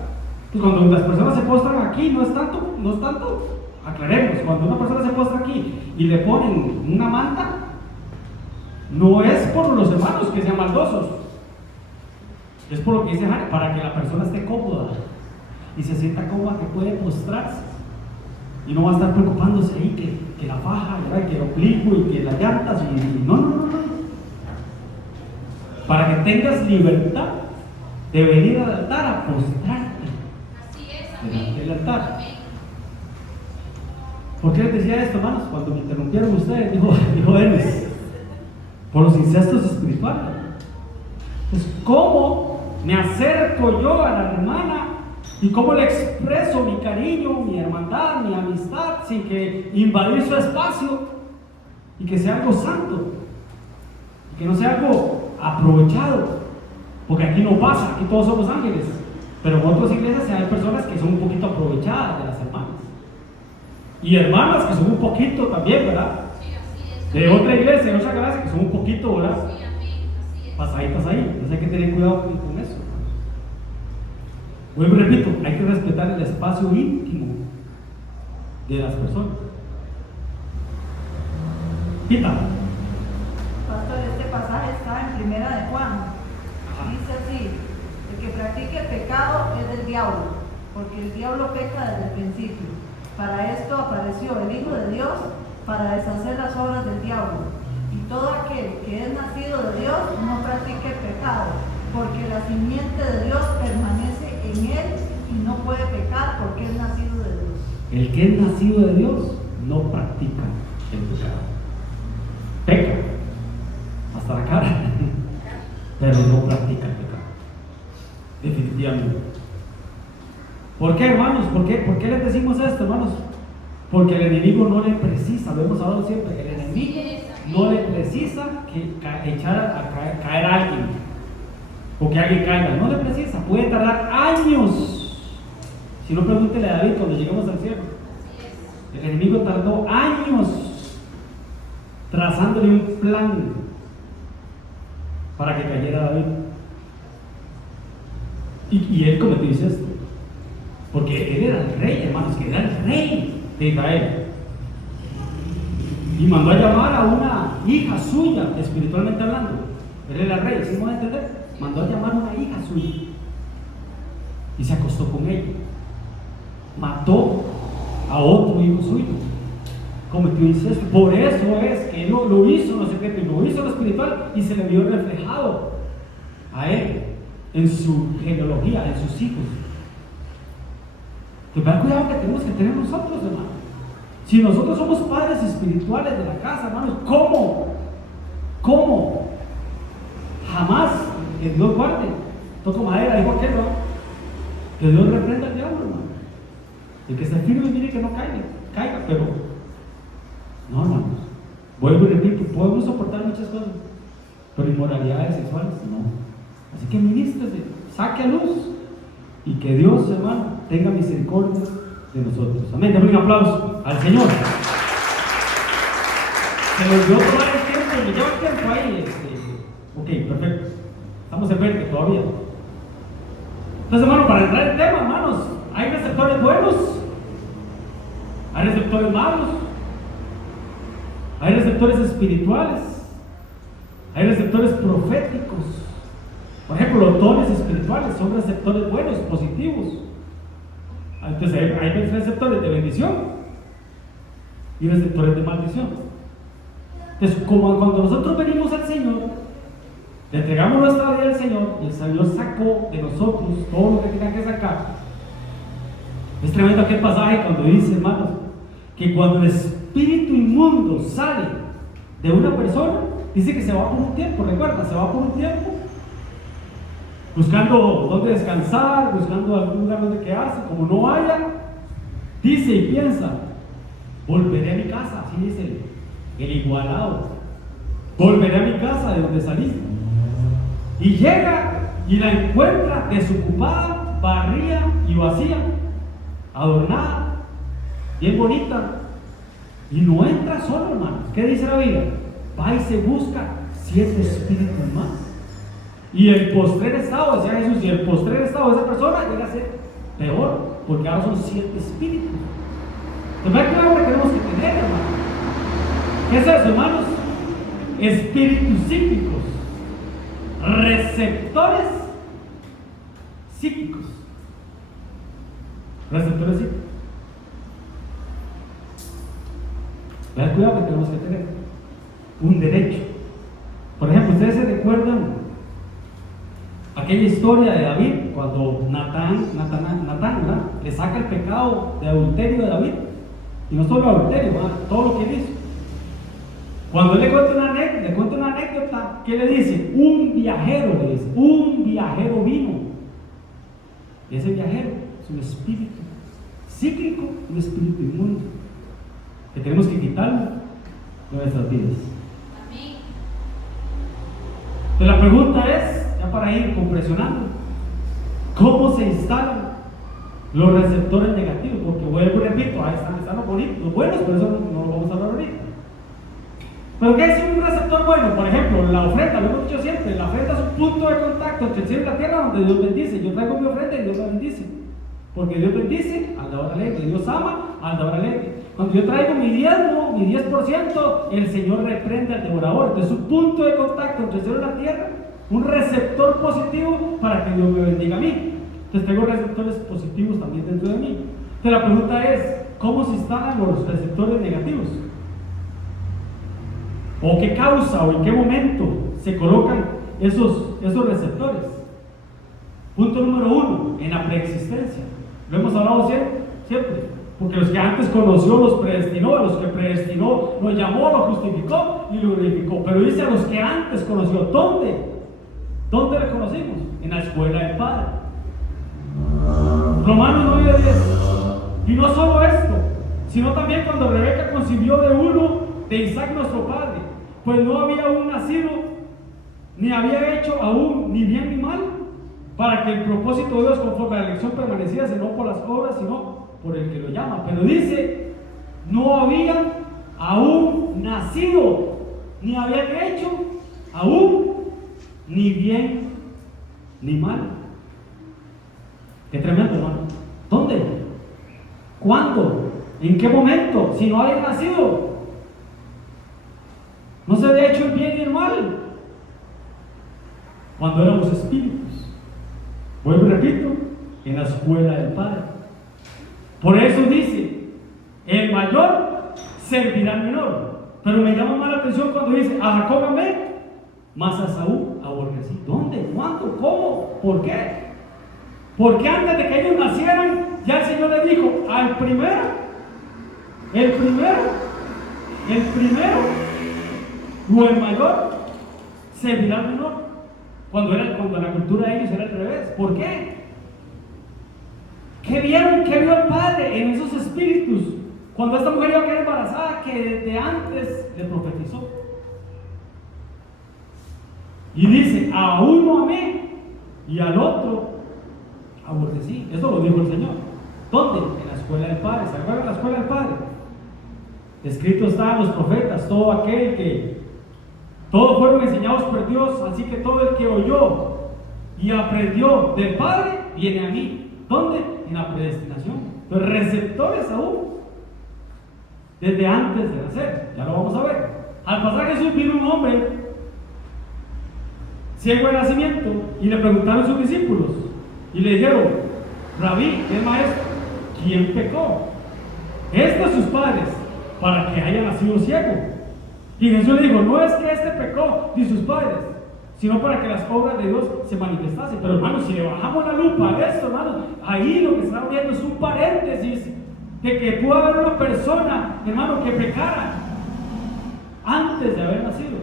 pues cuando las personas se postran aquí, no es tanto, aclaremos, cuando una persona se postra aquí y le ponen una manta, no es por los hermanos que sean maldosos, es por lo que dice Jani, para que la persona esté cómoda y se sienta cómoda, que puede postrarse y no va a estar preocupándose ahí que la faja, ¿verdad? Que el oblicuo y que las llantas y no. Para que tengas libertad de venir al altar a postrarte. Así es, amén. El altar. Amén. ¿Por qué les decía esto, hermanos? Cuando me interrumpieron ustedes, dijo Enes, por los incestos espirituales. Pues, ¿cómo me acerco yo a la hermana y cómo le expreso mi cariño, mi hermandad, mi amistad, sin que invadir su espacio y que sea algo santo y que no sea algo aprovechado? Porque aquí no pasa, aquí todos somos ángeles, pero en otras iglesias hay personas que son un poquito aprovechadas de las hermanas y hermanas que son un poquito también, ¿verdad? Sí, así es. De otra iglesia, de otra clase, que son un poquito, ¿verdad? Sí, amén. Así es. Pasaditas ahí. Entonces hay que tener cuidado con eso. Vuelvo y repito, hay que respetar el espacio íntimo de las personas. Quita. Pastor, este pasaje está en Primera de Juan. Dice así: el que practique el pecado es del diablo, porque el diablo peca desde el principio. Para esto apareció el Hijo de Dios, para deshacer las obras del diablo. Y todo aquel que es nacido de Dios no practique el pecado, porque la simiente de Dios permanece en él y no puede pecar porque es nacido de Dios. El que es nacido de Dios no practica el pecado. Peca hasta la cara, pero no practica el pecado. amigo. ¿Por qué, hermanos? ¿Por qué les decimos esto, hermanos? Porque el enemigo no le precisa, lo hemos hablado siempre, el enemigo no le precisa caer a alguien, o que alguien caiga, no le precisa, puede tardar años. Si no, pregúntele a David cuando lleguemos al cielo. El enemigo tardó años trazándole un plan para que cayera David. Y él cometió esto, porque él era el rey, hermanos, que era el rey de Israel. Y mandó a llamar a una hija suya, espiritualmente hablando. Él era el rey, ¿sí me van a entender? Mandó a llamar a una hija suya y se acostó con ella. Mató a otro hijo suyo, cometió incesto. Por eso es que él lo hizo en lo secreto y lo hizo en lo espiritual, y se le vio reflejado a él en su genealogía, en sus hijos. Pues vean cuidado que tenemos que tener nosotros, hermanos. Si nosotros somos padres espirituales de la casa, hermanos, ¿cómo? Jamás que Dios guarde. Toco madera, dijo aquel, ¿no? Que Dios reprenda al diablo, hermano. El que se firme, mire que no caiga, pero no, hermanos. Vuelvo y repito, podemos soportar muchas cosas, pero inmoralidades sexuales, no. Así que ministrese, saque a luz, y que Dios, hermano, tenga misericordia de nosotros. Amén. Dame un aplauso al Señor. Se nos dio todo el tiempo, me lleva tiempo ahí. Ok, perfecto. Estamos en verde todavía. Entonces, hermano, para entrar en tema, hermanos, hay receptores buenos, hay receptores malos, hay receptores espirituales, hay receptores proféticos. Por ejemplo, los dones espirituales son receptores buenos, positivos. Entonces hay receptores de bendición y receptores de maldición. Entonces, como cuando nosotros venimos al Señor, le entregamos nuestra vida al Señor, y el Señor sacó de nosotros todo lo que tenga que sacar. Es tremendo aquel pasaje cuando dice, hermanos, que cuando el espíritu inmundo sale de una persona, dice que se va por un tiempo. Recuerda, se va por un tiempo buscando dónde descansar, buscando algún lugar donde quedarse. Como no haya, dice y piensa, volveré a mi casa. Así dice el igualado, volveré a mi casa de donde salí. Y llega y la encuentra desocupada, barrida y vacía, adornada, bien bonita, y no entra solo, hermanos. ¿Qué dice la Biblia? Va y se busca 7 espíritus más. Y el postrer estado, decía Jesús, y el postrer estado de esa persona llega a ser peor, porque ahora son 7 espíritus. Entonces, ¿qué claro que tenemos que tener, hermano? ¿Qué es eso, hermanos? Espíritus psíquicos, receptores psíquicos, receptores psíquicos. Vean cuidado que tenemos que tener un derecho. Por ejemplo, ustedes se recuerdan aquella historia de David, cuando Natán, ¿verdad?, le saca el pecado de adulterio de David, y no solo adulterio, ¿verdad?, todo lo que él hizo. Cuando le cuenta una anécdota, ¿qué le dice? Un viajero vino, y ese viajero es un espíritu cíclico, un espíritu inmundo, que tenemos que quitarlo de nuestras vidas. Amén. Entonces la pregunta es, ya para ir compresionando, ¿cómo se instalan los receptores negativos? Porque vuelvo y repito, ahí están los bonitos, los buenos, pero eso no lo vamos a hablar ahorita. Pero ¿qué es un receptor bueno? Por ejemplo, la ofrenda, lo hemos dicho siempre, la ofrenda es un punto de contacto entre el cielo y la tierra donde Dios bendice. Yo traigo mi ofrenda y Dios la bendice. Porque Dios bendice al dador alegre, Dios ama al dador alegre. Cuando yo traigo mi diezmo, mi 10%, el Señor reprende al devorador. Entonces es un punto de contacto entre el cielo y la tierra, un receptor positivo para que Dios me bendiga a mí. Entonces tengo receptores positivos también dentro de mí. Entonces la pregunta es, ¿cómo se instalan los receptores negativos? ¿O qué causa o en qué momento se colocan esos receptores? Punto número 1, en la preexistencia. Lo hemos hablado siempre. Porque los que antes conoció los predestinó, a los que predestinó los llamó, los justificó y los glorificó. Pero dice a los que antes conoció, ¿dónde? ¿Dónde le conocimos? En la escuela del Padre. Y no solo esto, sino también cuando Rebeca concibió de uno de Isaac nuestro padre, pues no había aún nacido, ni había hecho aún ni bien ni mal, para que el propósito de Dios conforme a la elección permaneciese no por las obras, sino por el que lo llama. Pero dice, no había aún nacido, ni habían hecho aún ni bien ni mal. Qué tremendo, hermano. ¿Dónde? ¿Cuándo? ¿En qué momento? Si no habían nacido, no se había hecho el bien y el mal. Cuando éramos espíritus. Vuelvo y repito, en la escuela del Padre. Por eso dice, el mayor servirá al menor. Pero me llama más la atención cuando dice, a Jacob amé, mas a Saúl aborrecí. ¿Dónde? ¿Cuándo? ¿Cómo? ¿Por qué? Porque antes de que ellos nacieran, ya el Señor le dijo, al primero, el primero, o el mayor, servirá al menor. Cuando la cultura de ellos era al revés. ¿Por qué? ¿Qué vieron? ¿Qué vio el Padre en esos espíritus? Cuando esta mujer iba a quedar embarazada, que desde antes le profetizó. Y dice, a uno amé y al otro aborrecí. Eso lo dijo el Señor. ¿Dónde? En la escuela del Padre. ¿Se acuerdan de la escuela del Padre? Escrito está en los profetas, todo aquel que todos fueron enseñados por Dios, así que todo el que oyó y aprendió del Padre viene a mí. ¿Dónde? En la predestinación. Los receptores aún, desde antes de nacer. Ya lo vamos a ver. Al pasar Jesús vino un hombre ciego de nacimiento y le preguntaron a sus discípulos y le dijeron, Rabí, ¿qué maestro? ¿Quién pecó? ¿Este o sus padres para que haya nacido ciego? Y Jesús le dijo, no es que este pecó ni sus padres, sino para que las obras de Dios se manifestasen. Pero hermanos, si le bajamos la lupa a esto, hermanos, ahí lo que está viendo es un paréntesis de que pudo haber una persona, hermano, que pecara antes de haber nacido.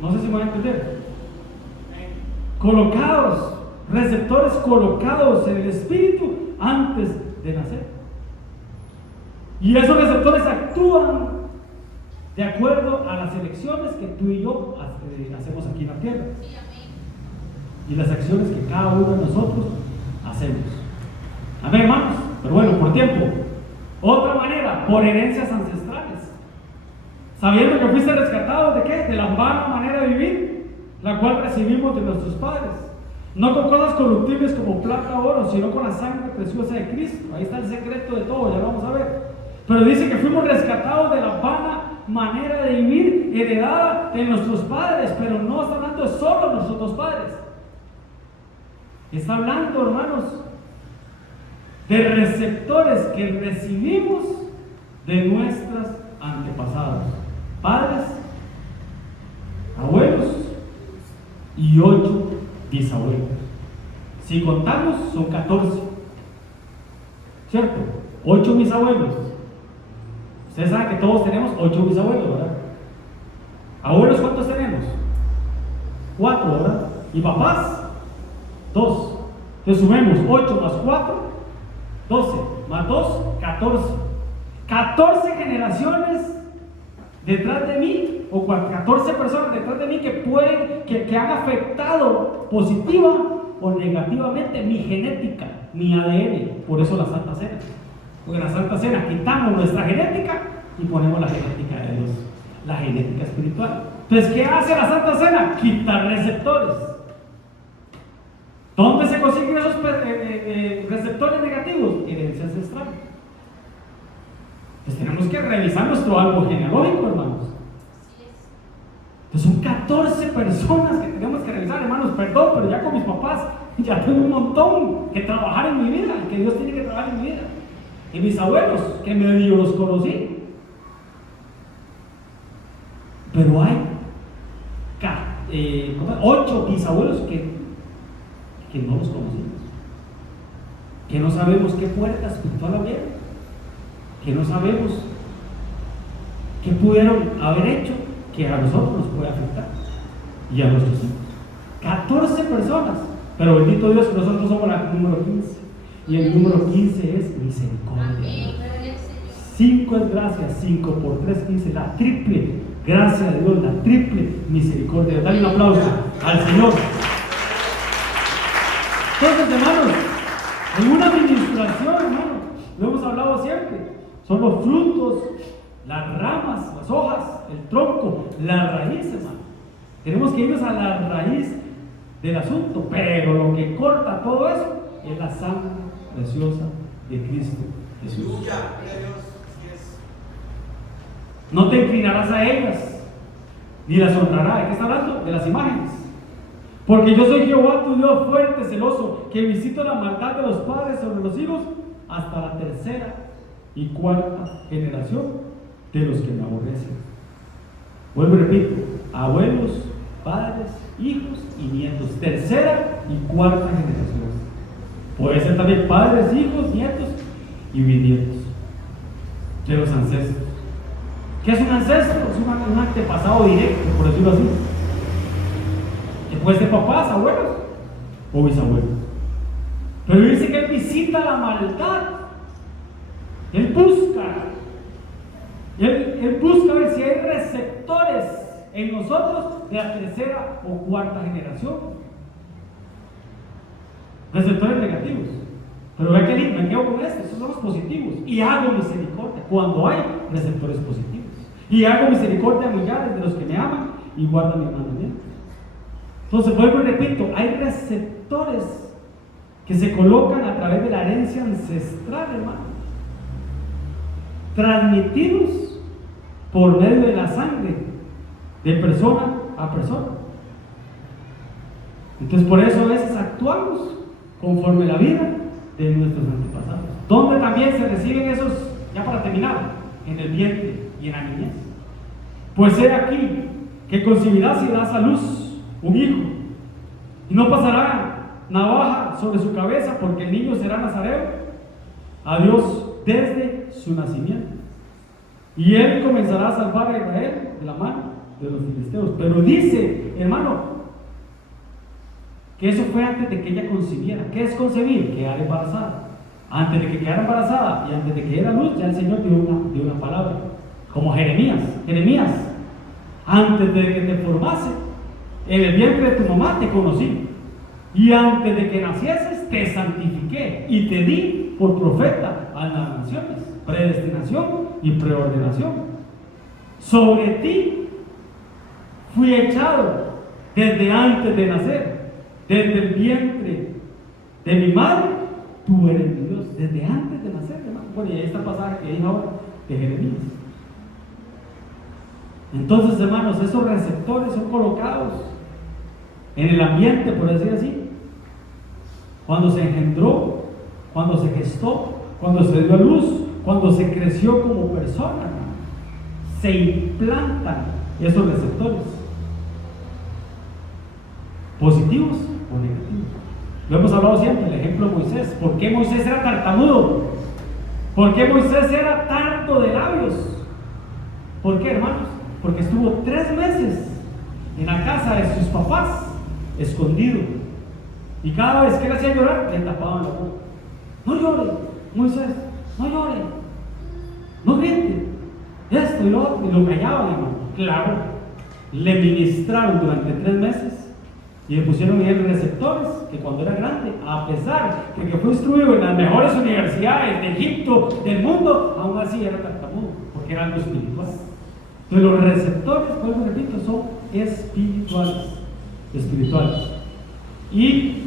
No sé si me van a entender. Colocados, receptores colocados en el espíritu antes de nacer. Y esos receptores actúan de acuerdo a las elecciones que tú y yo hacemos aquí en la tierra. Y las acciones que cada uno de nosotros hacemos. Amén, hermanos. Pero bueno, por tiempo. Otra manera, por herencias ancestrales. Sabiendo que fuiste rescatados de qué? De la vana manera de vivir, la cual recibimos de nuestros padres. No con cosas corruptibles como plata o oro, sino con la sangre preciosa de Cristo. Ahí está el secreto de todo, ya lo vamos a ver. Pero dice que fuimos rescatados de la vana manera de vivir heredada de nuestros padres, pero no está hablando solo de nuestros padres. Está hablando, hermanos, de receptores que recibimos de nuestros antepasados, padres, abuelos y 8 bisabuelos. Si contamos, son 14, ¿cierto? 8 bisabuelos. Ustedes saben que todos tenemos 8 bisabuelos, ¿verdad? ¿Abuelos cuántos tenemos? 4, ¿verdad? ¿Y papás? 2. Entonces sumemos 8 más 4, 12, más 2, 14. 14 generaciones detrás de mí, o 14 personas detrás de mí que han afectado positiva o negativamente mi genética, mi ADN. Por eso la Santa Cena. Porque en la Santa Cena quitamos nuestra genética y ponemos la genética de Dios, la genética espiritual. Entonces, ¿qué hace la Santa Cena? Quitar receptores. ¿Dónde se consiguen esos receptores negativos? Herencia ancestral. Pues tenemos que revisar nuestro árbol genealógico, hermanos. Entonces son 14 personas que tenemos que revisar, hermanos. Perdón, pero ya con mis papás ya tengo un montón que trabajar en mi vida, que Dios tiene que trabajar en mi vida. Y mis abuelos, que medio los conocí. Pero hay 8 bisabuelos que no los conocimos, que no sabemos qué puerta espiritual abrieron, que no sabemos qué pudieron haber hecho que a nosotros nos puede afectar y a nuestros hijos. 14 personas, pero bendito Dios que nosotros somos la número 15. Y el número 15 es misericordia. Amén. Gloria al Señor. 5 es gracia, 5 por 3, 15, la triple gracia de Dios, la triple misericordia. Dale un aplauso al Señor. Entonces, hermanos, en una administración, hermanos, lo hemos hablado siempre, son los frutos, las ramas, las hojas, el tronco, la raíz, hermano. Tenemos que irnos a la raíz del asunto, pero lo que corta todo eso es la sangre preciosa de Cristo Jesús. Aleluya, gloria a Dios. Así es. No te inclinarás a ellas, ni las honrarás. ¿De qué está hablando? De las imágenes. Porque yo soy Jehová, tu Dios fuerte, celoso, que visito la maldad de los padres sobre los hijos hasta la tercera y cuarta generación de los que me aborrecen. Vuelvo y repito, abuelos, padres, hijos y nietos, tercera y cuarta generación. Puede ser también padres, hijos, nietos y bisnietos de los ancestros. ¿Qué es un ancestro? Es un antepasado directo, por decirlo así. Que puede ser papás, abuelos o bisabuelos. Pero dice que él visita la maldad. Él busca ver si hay receptores en nosotros de la tercera o cuarta generación. Receptores negativos. Pero ve que me quedo con esto, esos son los positivos. Y hago misericordia cuando hay receptores positivos. Y hago misericordia a millares de los que me aman y guardan mis mandamientos. Entonces, vuelvo y repito, hay receptores que se colocan a través de la herencia ancestral, hermano, transmitidos por medio de la sangre de persona a persona. Entonces, por eso a veces actuamos conforme la vida de nuestros antepasados. ¿Dónde también se reciben esos, ya para terminar, en el vientre y en la niñez? Pues he aquí que concebirás y darás a luz un hijo, y no pasará navaja sobre su cabeza, porque el niño será nazareo a Dios desde su nacimiento, y él comenzará a salvar a Israel de la mano de los filisteos. Pero dice, hermano, que eso fue antes de que ella concibiera. ¿Qué es concebir? Quedar embarazada. Antes de que quedara embarazada y antes de que diera luz, ya el Señor dio una palabra, como Jeremías, antes de que te formase en el vientre de tu mamá te conocí, y antes de que nacieses te santifiqué y te di por profeta a las naciones. Predestinación y preordenación. Sobre ti fui echado desde antes de nacer, desde el vientre de mi madre, tú eres mi Dios. Desde antes de nacer, hermano. Bueno, y ahí está el pasaje que dije ahora de Jeremías. Entonces, hermanos, esos receptores son colocados en el ambiente, por decir así, cuando se engendró, cuando se gestó, cuando se dio a luz, cuando se creció como persona, se implantan esos receptores, positivos o negativos. Lo hemos hablado siempre, el ejemplo de Moisés. ¿Por qué Moisés era tartamudo? ¿Por qué Moisés era tardo de labios? ¿Por qué, hermanos? Porque estuvo 3 meses en la casa de sus papás, escondido, y cada vez que él hacía llorar, le tapaban la boca. No llore, Moisés, no llore, no grite, esto y lo otro, y lo callaban, hermano. Claro, le ministraron durante 3 meses y le pusieron en él receptores que cuando era grande, a pesar de que fue instruido en las mejores universidades de Egipto, del mundo, aún así era tartamudo, porque era algo espiritual. Entonces los receptores, vuelvo y repito, son espirituales. Y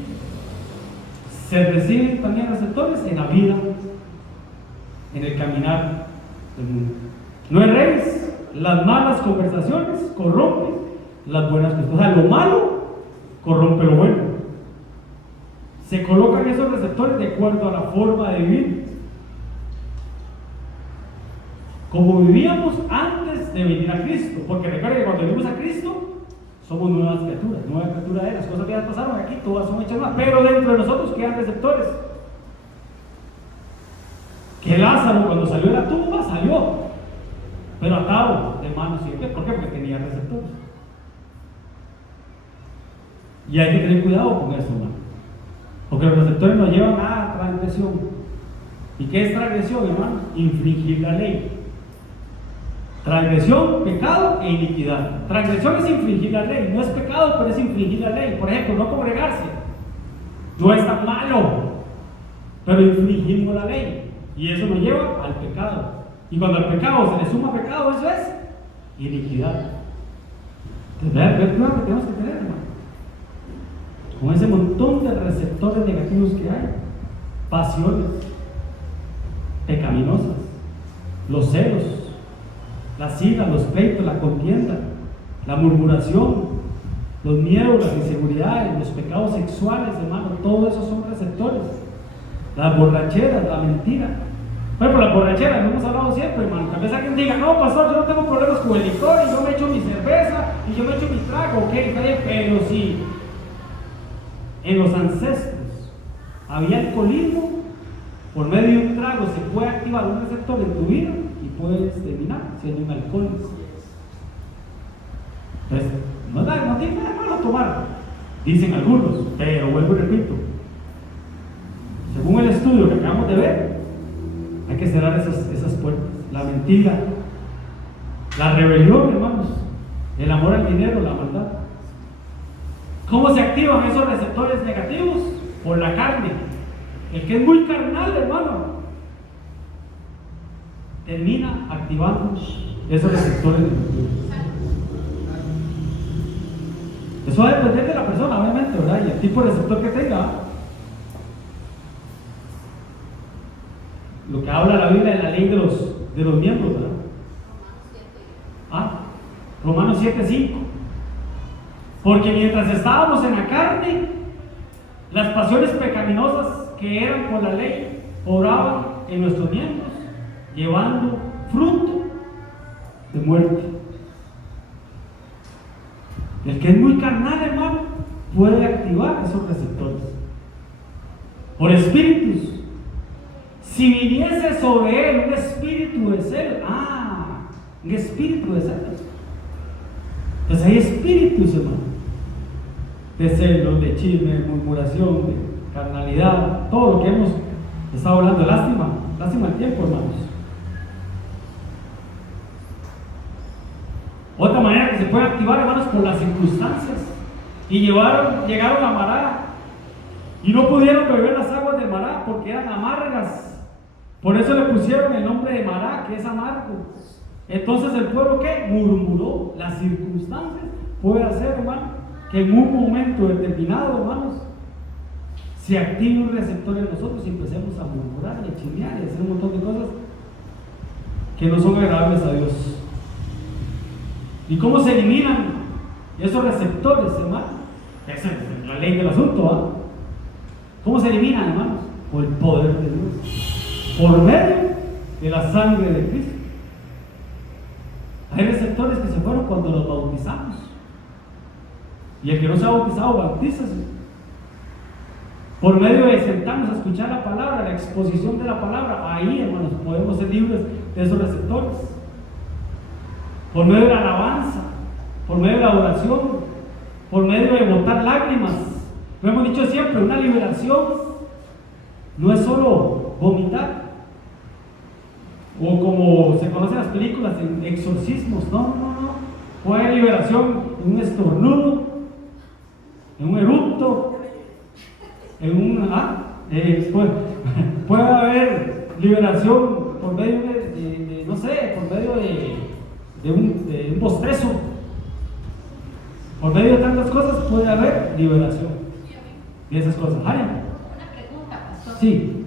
se reciben también receptores en la vida, en el caminar del mundo. No erréis, las malas conversaciones corrompen las buenas cosas. O sea, lo malo corrompe lo bueno. Se colocan esos receptores de acuerdo a la forma de vivir, como vivíamos antes de venir a Cristo. Porque recuerden que cuando venimos a Cristo somos nueva criatura de las cosas que ya pasaron aquí, todas son hechas nuevas, pero dentro de nosotros quedan receptores. Que Lázaro, cuando salió de la tumba, salió, pero atado de manos y de pies. ¿Por qué? Porque tenía receptores. Y hay que tener cuidado con eso, hermano, porque los receptores nos llevan a transgresión. ¿Y qué es transgresión, hermano? Infringir la ley. Transgresión, pecado e iniquidad. Transgresión es infringir la ley, no es pecado, pero es infringir la ley. Por ejemplo, no congregarse, no es tan malo, pero infringimos la ley y eso nos lleva al pecado. Y cuando al pecado se le suma pecado, eso es iniquidad. Entonces, ver cuidado que tenemos que tener, hermano, con ese montón de receptores negativos que hay, pasiones pecaminosas, los celos, las iras, los pleitos, la contienda, la murmuración, los miedos, las inseguridades, los pecados sexuales, hermano, todo eso son receptores. Las borracheras, la mentira. Bueno, por la borrachera, no hemos hablado siempre, hermano. Tal vez alguien diga, no, pastor, yo no tengo problemas con el licor, y yo me echo mi cerveza, y yo me echo mi trago, ok, está bien, pero si en los ancestros había alcoholismo, por medio de un trago se puede activar un receptor en tu vida y puedes terminar siendo un alcohólico. Entonces, no tiene nada malo tomar, dicen algunos, pero vuelvo y repito, según el estudio que acabamos de ver, hay que cerrar esas puertas. La mentira, la rebelión, hermanos, el amor al dinero, la maldad. ¿Cómo se activan esos receptores negativos? Por la carne. El que es muy carnal, hermano, termina activando esos receptores negativos. Eso va a depender de la persona, obviamente, ¿verdad? Y el tipo de receptor que tenga. Lo que habla la Biblia de la ley de los miembros, ¿verdad? Romanos 7:5. Porque mientras estábamos en la carne, las pasiones pecaminosas que eran por la ley obraban en nuestros miembros, llevando fruto de muerte. El que es muy carnal, hermano, puede activar esos receptores por espíritus. Si viniese sobre él un espíritu de celos, un espíritu de celos. Entonces hay espíritus, hermano, de celos, de chisme, de murmuración, de carnalidad, todo lo que hemos estado hablando. Lástima el tiempo, hermanos. Otra manera que se puede activar, hermanos, por las circunstancias. Y llegaron a Mará y no pudieron beber las aguas de Mará porque eran amargas. Por eso le pusieron el nombre de Mará, que es amargo. Entonces el pueblo, ¿qué? Murmuró. Las circunstancias puede hacer, hermano, que en un momento determinado, hermanos, se active un receptor en nosotros y empecemos a murmurar y a chismear y a hacer un montón de cosas que no son agradables a Dios. ¿Y cómo se eliminan esos receptores, hermano? Esa es la ley del asunto, ¿ah? ¿Cómo se eliminan, hermanos? Por el poder de Dios, por medio de la sangre de Cristo. Hay receptores que se fueron cuando los bautizamos, y el que no se ha bautizado, bautízase. Por medio de sentarnos a escuchar la palabra, la exposición de la palabra, ahí, hermanos, podemos ser libres de esos receptores. Por medio de la alabanza, por medio de la oración, por medio de botar lágrimas. Lo hemos dicho siempre, una liberación no es solo vomitar, o como se conoce en las películas, en exorcismos. No. Puede haber liberación en un estornudo, en un eructo, en un... puede haber liberación por medio de no sé, por medio de un bostezo. Por medio de tantas cosas puede haber liberación de esas cosas. Una pregunta, pastor. Sí.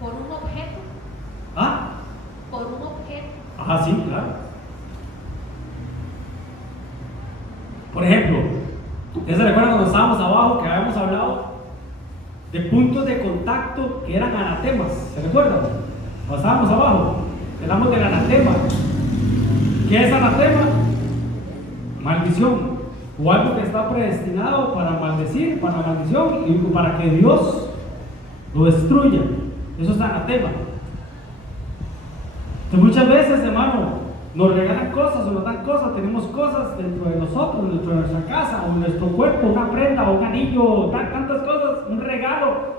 ¿Por un objeto? ¿Por un objeto? Sí, claro. Por ejemplo, ¿ustedes se recuerdan cuando estábamos abajo que habíamos hablado de puntos de contacto que eran anatemas? ¿Se recuerdan? Cuando estábamos abajo, hablamos del anatema. ¿Qué es anatema? Maldición, o algo que está predestinado para maldecir, para maldición y para que Dios lo destruya. Eso es anatema. Entonces, muchas veces, hermano, nos regalan cosas o nos dan cosas, tenemos cosas dentro de nosotros, dentro de nuestra casa, o en nuestro cuerpo, una prenda, o un anillo, tantas cosas, un regalo.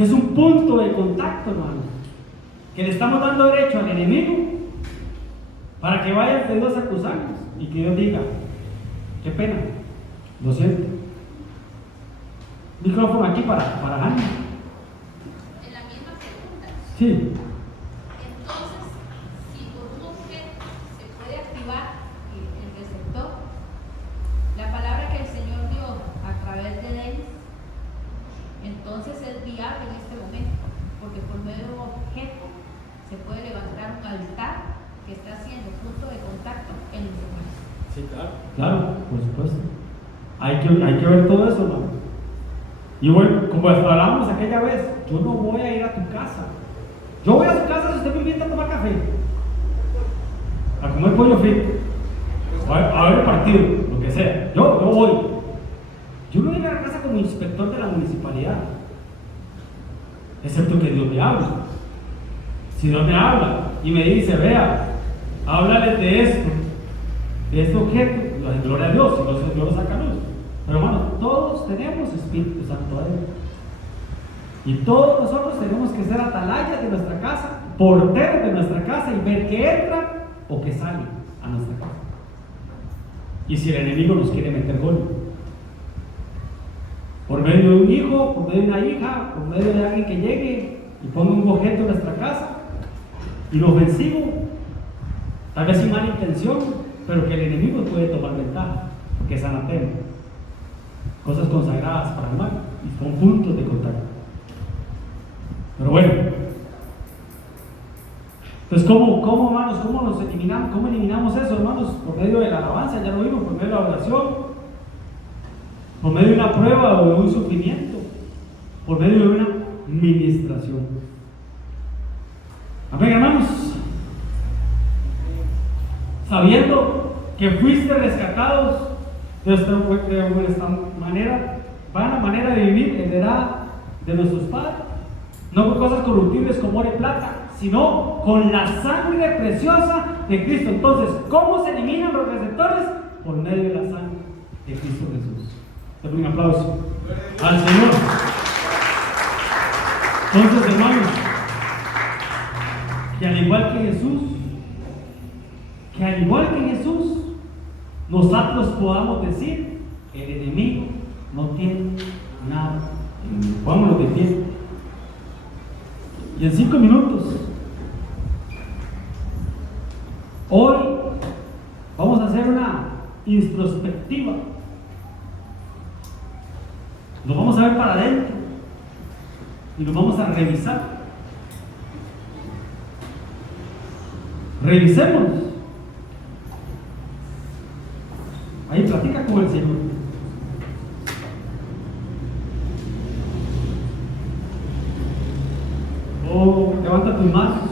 que es un punto de contacto, hermanos, que le estamos dando derecho al enemigo para que vaya ante Dios a acusarnos y que Dios diga, qué pena, lo siento. Micrófono aquí para Ana. En la misma pregunta. Sí. Entonces, si por un objeto se puede activar el receptor, la palabra que el Señor dio a través de Denis, entonces es viable en este momento, porque por medio de un objeto se puede levantar un altar que está siendo punto de contacto en los demás. Sí, claro. Claro, por supuesto. Hay que ver todo eso, hermano. Y bueno, como hablábamos aquella vez, yo no voy a ir a tu casa. Yo voy a su casa si usted me invita a tomar café, a comer pollo frito, a ver el partido, lo que sea. Yo voy. Yo no voy a ir a la casa como inspector de la municipalidad, excepto que Dios me habla. Si Dios me habla y me dice, vea, háblale de este objeto, gloria a Dios, y Dios lo saca a luz. Pero hermanos, todos tenemos Espíritu Santo adentro. Y todos nosotros tenemos que ser atalayas de nuestra casa, porteros de nuestra casa y ver que entra o que sale a nuestra casa. Y si el enemigo nos quiere meter gol, por medio de un hijo, por medio de una hija, por medio de alguien que llegue y ponga un objeto en nuestra casa inofensivo, tal vez sin mala intención, pero que el enemigo puede tomar ventaja, porque es anatema. Cosas consagradas para el mal y son puntos de contacto. Pero bueno, entonces ¿cómo hermanos? ¿Cómo eliminamos eso, hermanos? Por medio de la alabanza, ya lo vimos, por medio de la oración, por medio de una prueba o de un sufrimiento, por medio de una ministración. Amén, hermanos. Sabiendo que fuiste rescatados de nuestra vana manera de vivir, heredad de nuestros padres, no con cosas corruptibles como oro y plata, sino con la sangre preciosa de Cristo. Entonces, ¿cómo se eliminan los receptores? Por medio de la sangre de Cristo Jesús. Denle un aplauso al Señor. Entonces, hermanos, que al igual que Jesús, nosotros podamos decir, el enemigo no tiene nada en mí. Vámonos de pie. Y en 5 minutos, hoy vamos a hacer una introspectiva. Nos vamos a ver para adentro y nos vamos a revisar. Revisemos. Ahí platica con el Señor. Oh, levanta tus manos.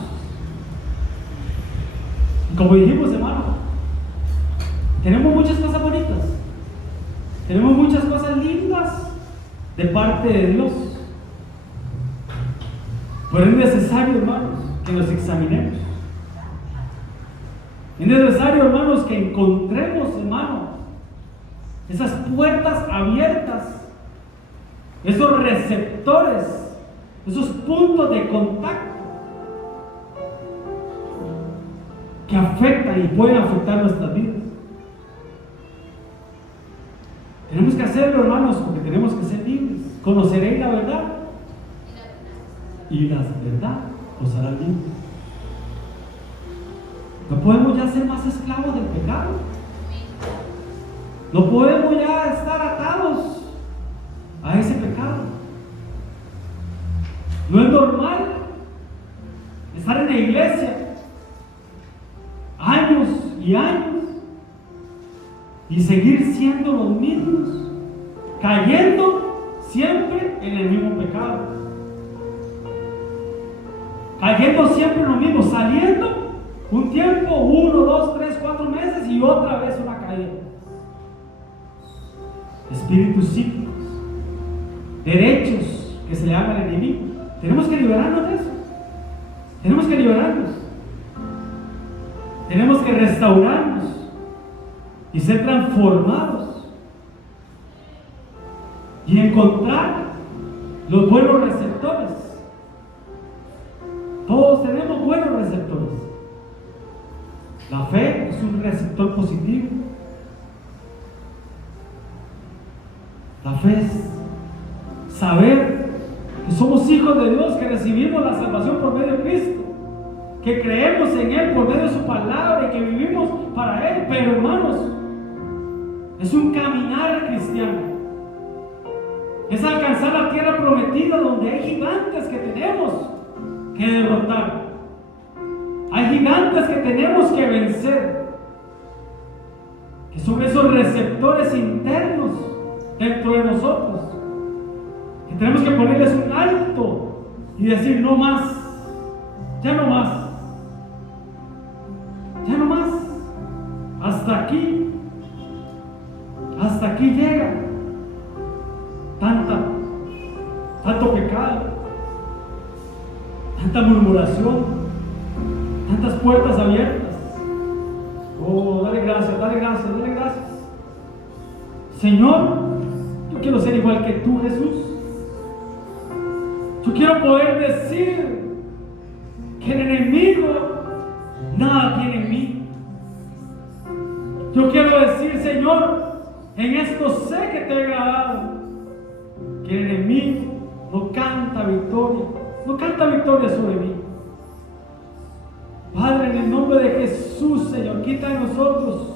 Y como dijimos, hermano, tenemos muchas cosas bonitas. Tenemos muchas cosas lindas de parte de Dios. Pero es necesario, hermanos, que nos examinemos. Es necesario, hermanos, que encontremos, hermanos, esas puertas abiertas, esos receptores, esos puntos de contacto que afectan y pueden afectar nuestras vidas. Tenemos que hacerlo, hermanos, porque tenemos que ser libres. Conoceréis la verdad y la verdad os hará libres. No podemos ya ser más esclavos del pecado. No podemos ya estar atados a ese pecado. No es normal estar en la iglesia años y años y seguir siendo los mismos, cayendo siempre en el mismo pecado, cayendo siempre en lo mismo, saliendo un tiempo, 1, 2, 3, 4 meses y otra vez una caída. Espíritus cíclicos, derechos que se le hagan al enemigo. Tenemos que liberarnos de eso. Tenemos que liberarnos. Tenemos que restaurarnos y ser transformados y encontrar los buenos receptores. Todos tenemos buenos receptores. La fe es un receptor positivo. La fe es saber que somos hijos de Dios, que recibimos la salvación por medio de Cristo, que creemos en Él por medio de su palabra y que vivimos para Él. Pero hermanos, es un caminar cristiano, es alcanzar la tierra prometida donde hay gigantes que tenemos que derrotar, hay gigantes que tenemos que vencer, que son esos receptores internos dentro de nosotros, que tenemos que ponerles un alto y decir no más, ya no más, ya no más, hasta aquí llega tanto pecado, tanta murmuración, tantas puertas abiertas. Oh, dale gracias, dale gracias, dale gracias. Señor, yo quiero ser igual que tú, Jesús. Yo quiero poder decir que el enemigo nada tiene en mí. Yo quiero decir, Señor, en esto sé que te he agradado, que el enemigo no canta victoria sobre mí. Padre, en el nombre de Jesús, Señor, quita de nosotros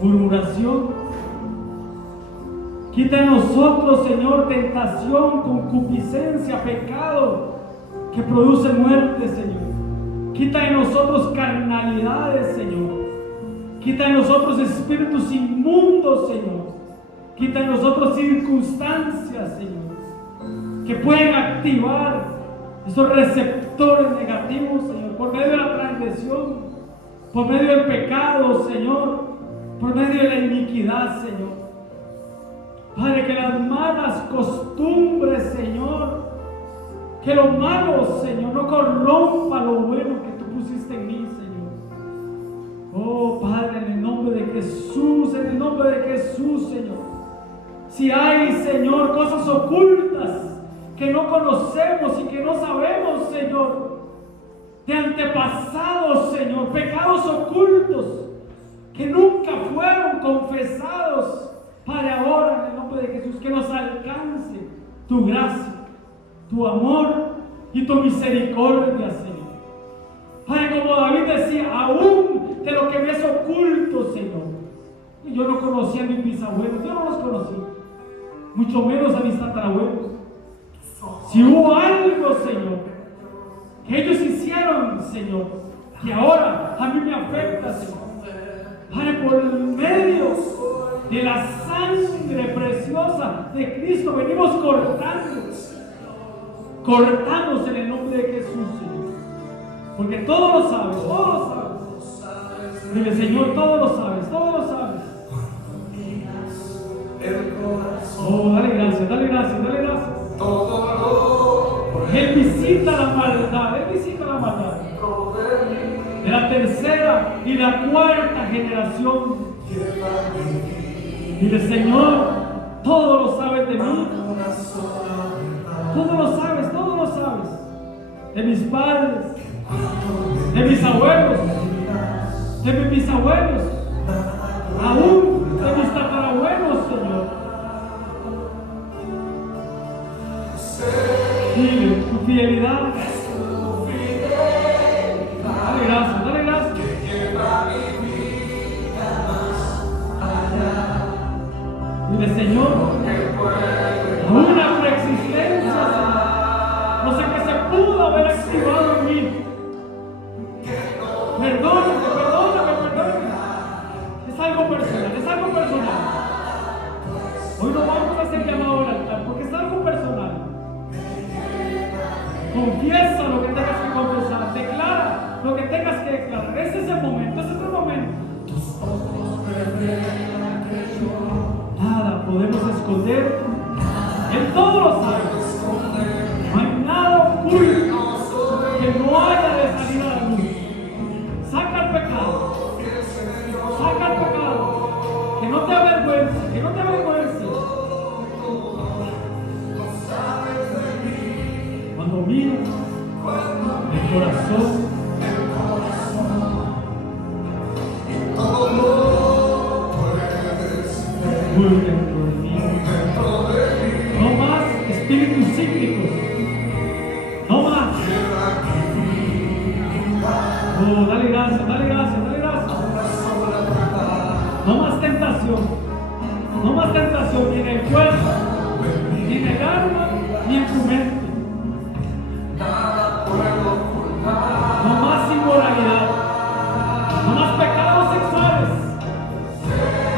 murmuración, quita de nosotros, Señor, tentación, concupiscencia, pecado que produce muerte, Señor. Quita de nosotros carnalidades, Señor. Quita de nosotros espíritus inmundos, Señor. Quita de nosotros circunstancias, Señor, que pueden activar esos receptores negativos, Señor, por medio de la transgresión, por medio del pecado, Señor, por medio de la iniquidad, Señor. Padre, que las malas costumbres, Señor, que lo malo, Señor, no corrompa lo bueno que tú pusiste en mí, Señor. Oh, Padre, en el nombre de Jesús, en el nombre de Jesús, Señor. Si hay, Señor, cosas ocultas que no conocemos y que no sabemos, Señor, de antepasados, Señor, pecados ocultos que nunca fueron confesados, Padre, ahora en el nombre de Jesús, que nos alcance tu gracia, tu amor y tu misericordia, Señor. Padre, como David decía, aún de lo que ves oculto, Señor. Y yo no conocía a mis bisabuelos, yo no los conocí, mucho menos a mis tatarabuelos. Si hubo algo, Señor, que ellos hicieron, Señor, que ahora a mí me afecta, Señor, Padre, por medio de la sangre preciosa de Cristo venimos cortamos en el nombre de Jesús, Señor, porque todo lo sabes, todo lo sabes. Dile, Señor, todo lo sabes, todo lo sabes. Oh, dale gracias, dale gracias, dale gracias. Él visita la maldad, Él visita la maldad de la tercera y la cuarta generación. Dile, Señor, todo lo sabes de mí, todo lo sabes, todo lo sabes, de mis padres, de mis abuelos, de mis bisabuelos, aún de mis tatarabuelos, Señor. Dile tu fidelidad. Dale gracias, dale gracias. Dile, Señor, aún una preexistencia, Señor, no sé qué se pudo haber activado en mí. Perdóname. Es algo personal, es algo personal. Hoy no vamos a hacer llamado al altar porque es algo personal. Confiesa lo que tengas que confesar, declara lo que tengas que declarar. Ese es el momento, ese es el momento. Nada podemos esconder, Él todo lo sabe. No hay nada oculto que no haya de salir a la luz. Saca el pecado, que no te avergüences, que no te avergüences. vida, el corazón. Muy dentro de mí. No más espíritus cíclicos. No más. Oh, dale gracias, dale gracias, dale gracias. No más tentación. No más tentación ni en el cuerpo, ni en el alma, ni en tu mente. No más inmoralidad. No más pecados sexuales.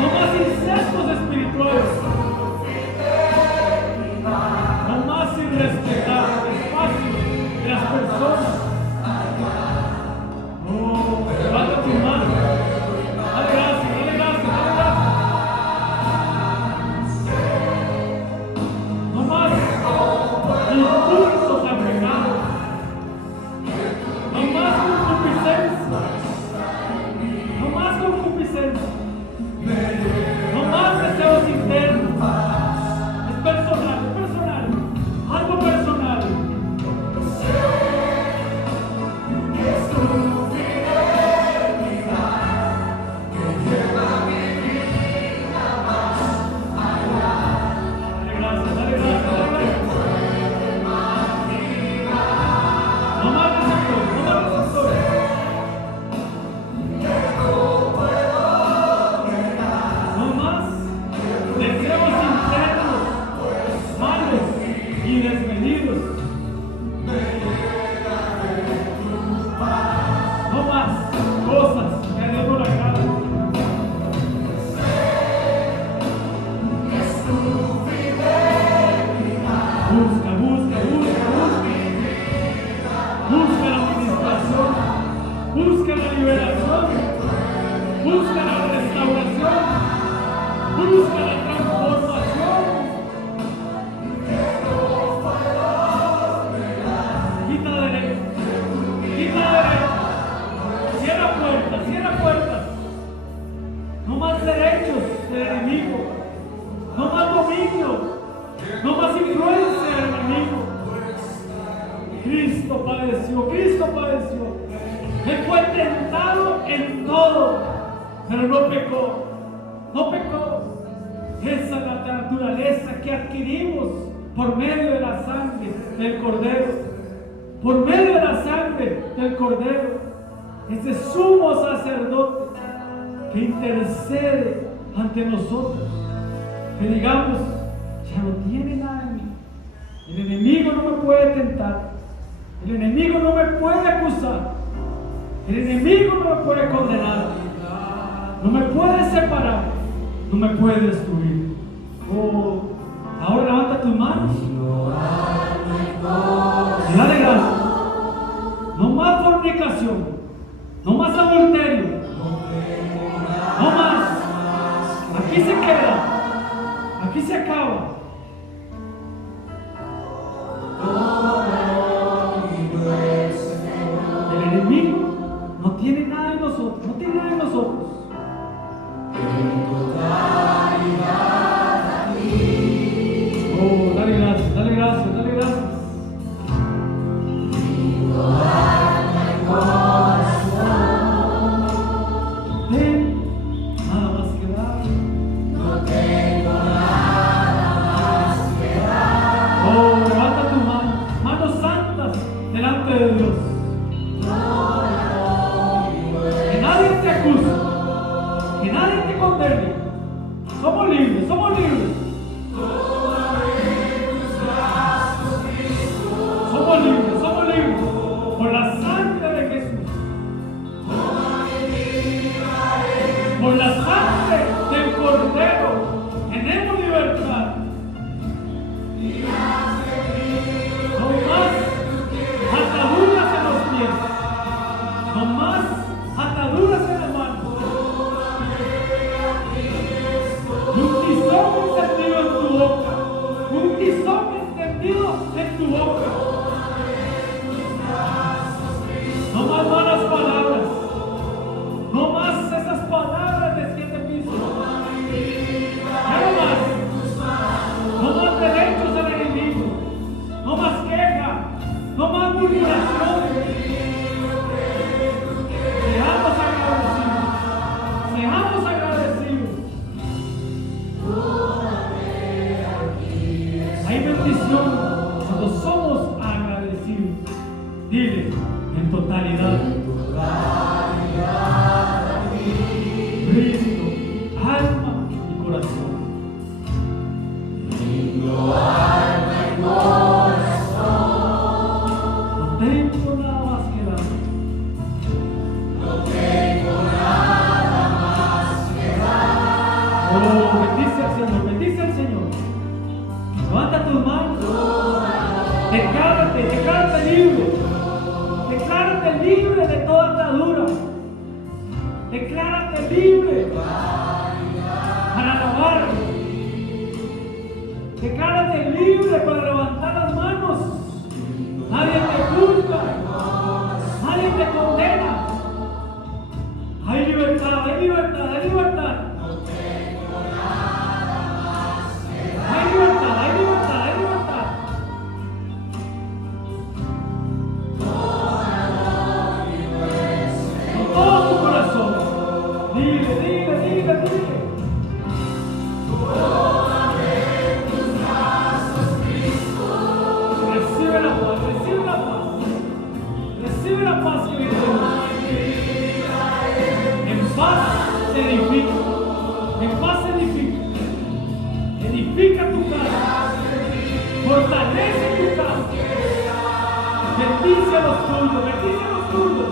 No más incestos espirituales. No más irrespetar el espacio de las personas. Oh, levanta tu mano. Dale gracias, dale gracias, dale gracias. No más impulsos al pecado. No más concupiscencia. No más concupiscencia. No más deseos internos. Es personal, es personal. Algo personal. Dale gracias, dale gracias, dale gracias. No más receptores, no más receptores. No más deseos internos, malos y desmedidos. No más cosas que a Dios no le agradan. Busca, busca, busca, busca. Busca la administración. Busca la liberación. Busca la restauración. Busca la transformación. Quita derecho. Quita derecho. Cierra puertas, cierra puertas. No más derechos del enemigo. No más dominio. No más influencia del enemigo. Cristo padeció, Cristo padeció. Él fue tentado en todo, pero no pecó. No pecó. Esa es la naturaleza que adquirimos por medio de la sangre del Cordero. Por medio de la sangre del Cordero. Ese sumo sacerdote que intercede ante nosotros. Que digamos, ya no tiene nada en mí. El enemigo no me puede tentar. El enemigo no me puede acusar. El enemigo no me puede condenar. No me puede separar. No me puede destruir. Oh, ahora levanta tus manos. Y dale gracias. No más fornicación. No más adulterio. No más. Aquí se queda. Aquí se acaba. El enemigo no tiene nada en nosotros. No tiene nada en nosotros. Oh, dale gracias, dale gracias, dale gracias. Ten nada más que dar. Oh, levanta tus manos, manos santas delante de Dios. Que nadie te acuse, que nadie te condene. Somos libres, somos libres. Somos libres, somos libres. Por la sangre de Jesús. Por la sangre del Cordero tenemos libertad. No más ataduras en los pies. No más ataduras en las manos. Un tizón encendido en tu boca. Un tizón encendido en tu boca. No más malas palabras. No más esas palabras de 7 pisos. Ya no más. bendición cuando somos agradecidos. Dile, en totalidad. Cristo, alma y corazón. No tengo nada más que dar. Oh, bendice al Señor, bendice al Señor. Levanta tus manos. Declárate libre. Declárate libre de toda atadura. Declárate libre para alabar. Declárate libre para levantar las manos. Nadie te juzga. Nadie te condena. Hay libertad, hay libertad, hay libertad. Hay libertad, hay libertad, hay libertad. Con todo tu corazón. Dile, dile, dile, dile. Recibe la paz, recibe la paz. Recibe la paz que viene de Dios. En paz se edifica. En paz se edifica. Edifica tu casa. Fortalece tu casa. Bendice a los tuyos. Bendice a los tuyos.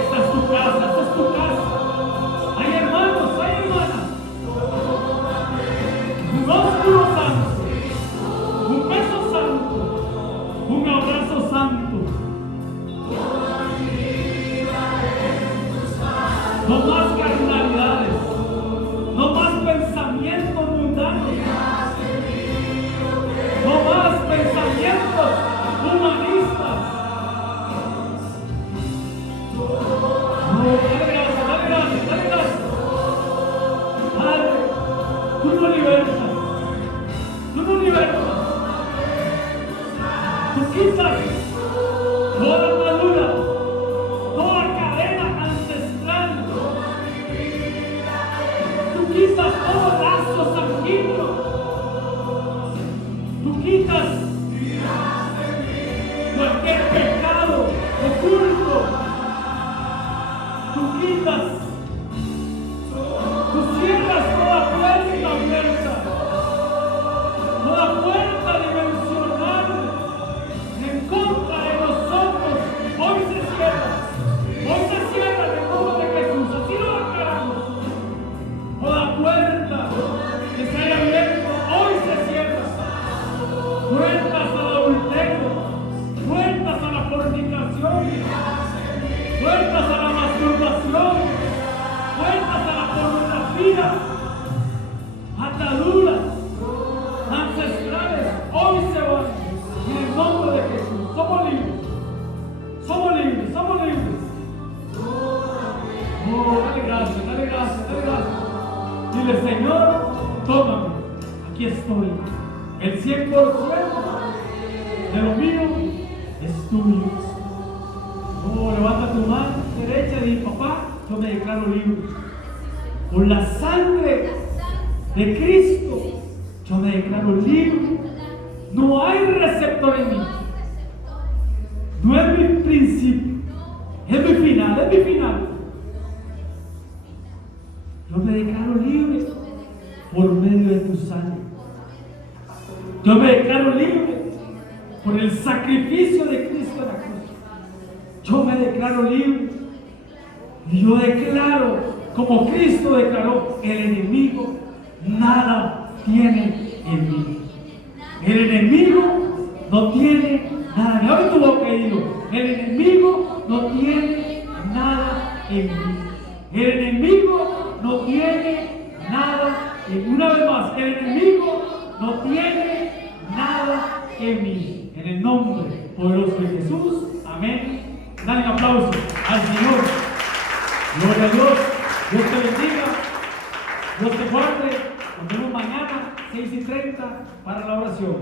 Esta es tu casa. Esta es tu casa. Hay hermanos, hay hermanas. Un ósculo santo. Un beso santo. Un abrazo santo. No más carnalidades, no más pensamientos mundanos, no más pensamientos humanistas. No, dale gracias, dale gracias, dale gracias. Padre, tú no libertas, tú no libertas, tú quitas toda armadura, toda cadena ancestral. Tú quitas todo lazo sanguíneo. Tú quitas cualquier pecado oculto. Tú quitas. Tú cierras toda puerta abierta. Toda puerta dimensional en contra de nosotros. Hoy se cierra. Hoy se cierra en el nombre de Jesús. Así lo declaramos. Toda puerta que se haya abierto hoy se cierra. Puertas al adulterio, puertas a la fornicación, puertas a la masturbación, puertas a la pornografía, ataduras ancestrales, hoy se van. En el nombre de Jesús, somos libres, somos libres, somos libres. Oh, dale gracias, dale gracias, dale gracias. Dile, Señor, tómame, aquí estoy. El 100% de lo mío es tuyo. Oh, levanta tu mano derecha y di, papá, yo me declaro libre. Por la sangre de Cristo, yo me declaro libre. No hay receptor en mí. No es mi principio, es mi final, es mi final. Yo me declaro libre por medio de tu sangre. Yo me declaro libre por el sacrificio de Cristo en la cruz. Yo me declaro libre. Y yo declaro, como Cristo declaró, el enemigo nada tiene en mí. El enemigo no tiene nada. Me abre tu boca y digo, el enemigo no tiene nada en mí. El enemigo no tiene nada en mí. Una vez más, el enemigo no tiene nada en mí. En el nombre poderoso de Jesús. Amén. Dale un aplauso al Señor. Gloria a Dios. Dios te bendiga. Dios te guarde. Nos vemos mañana, 6:30, para la oración.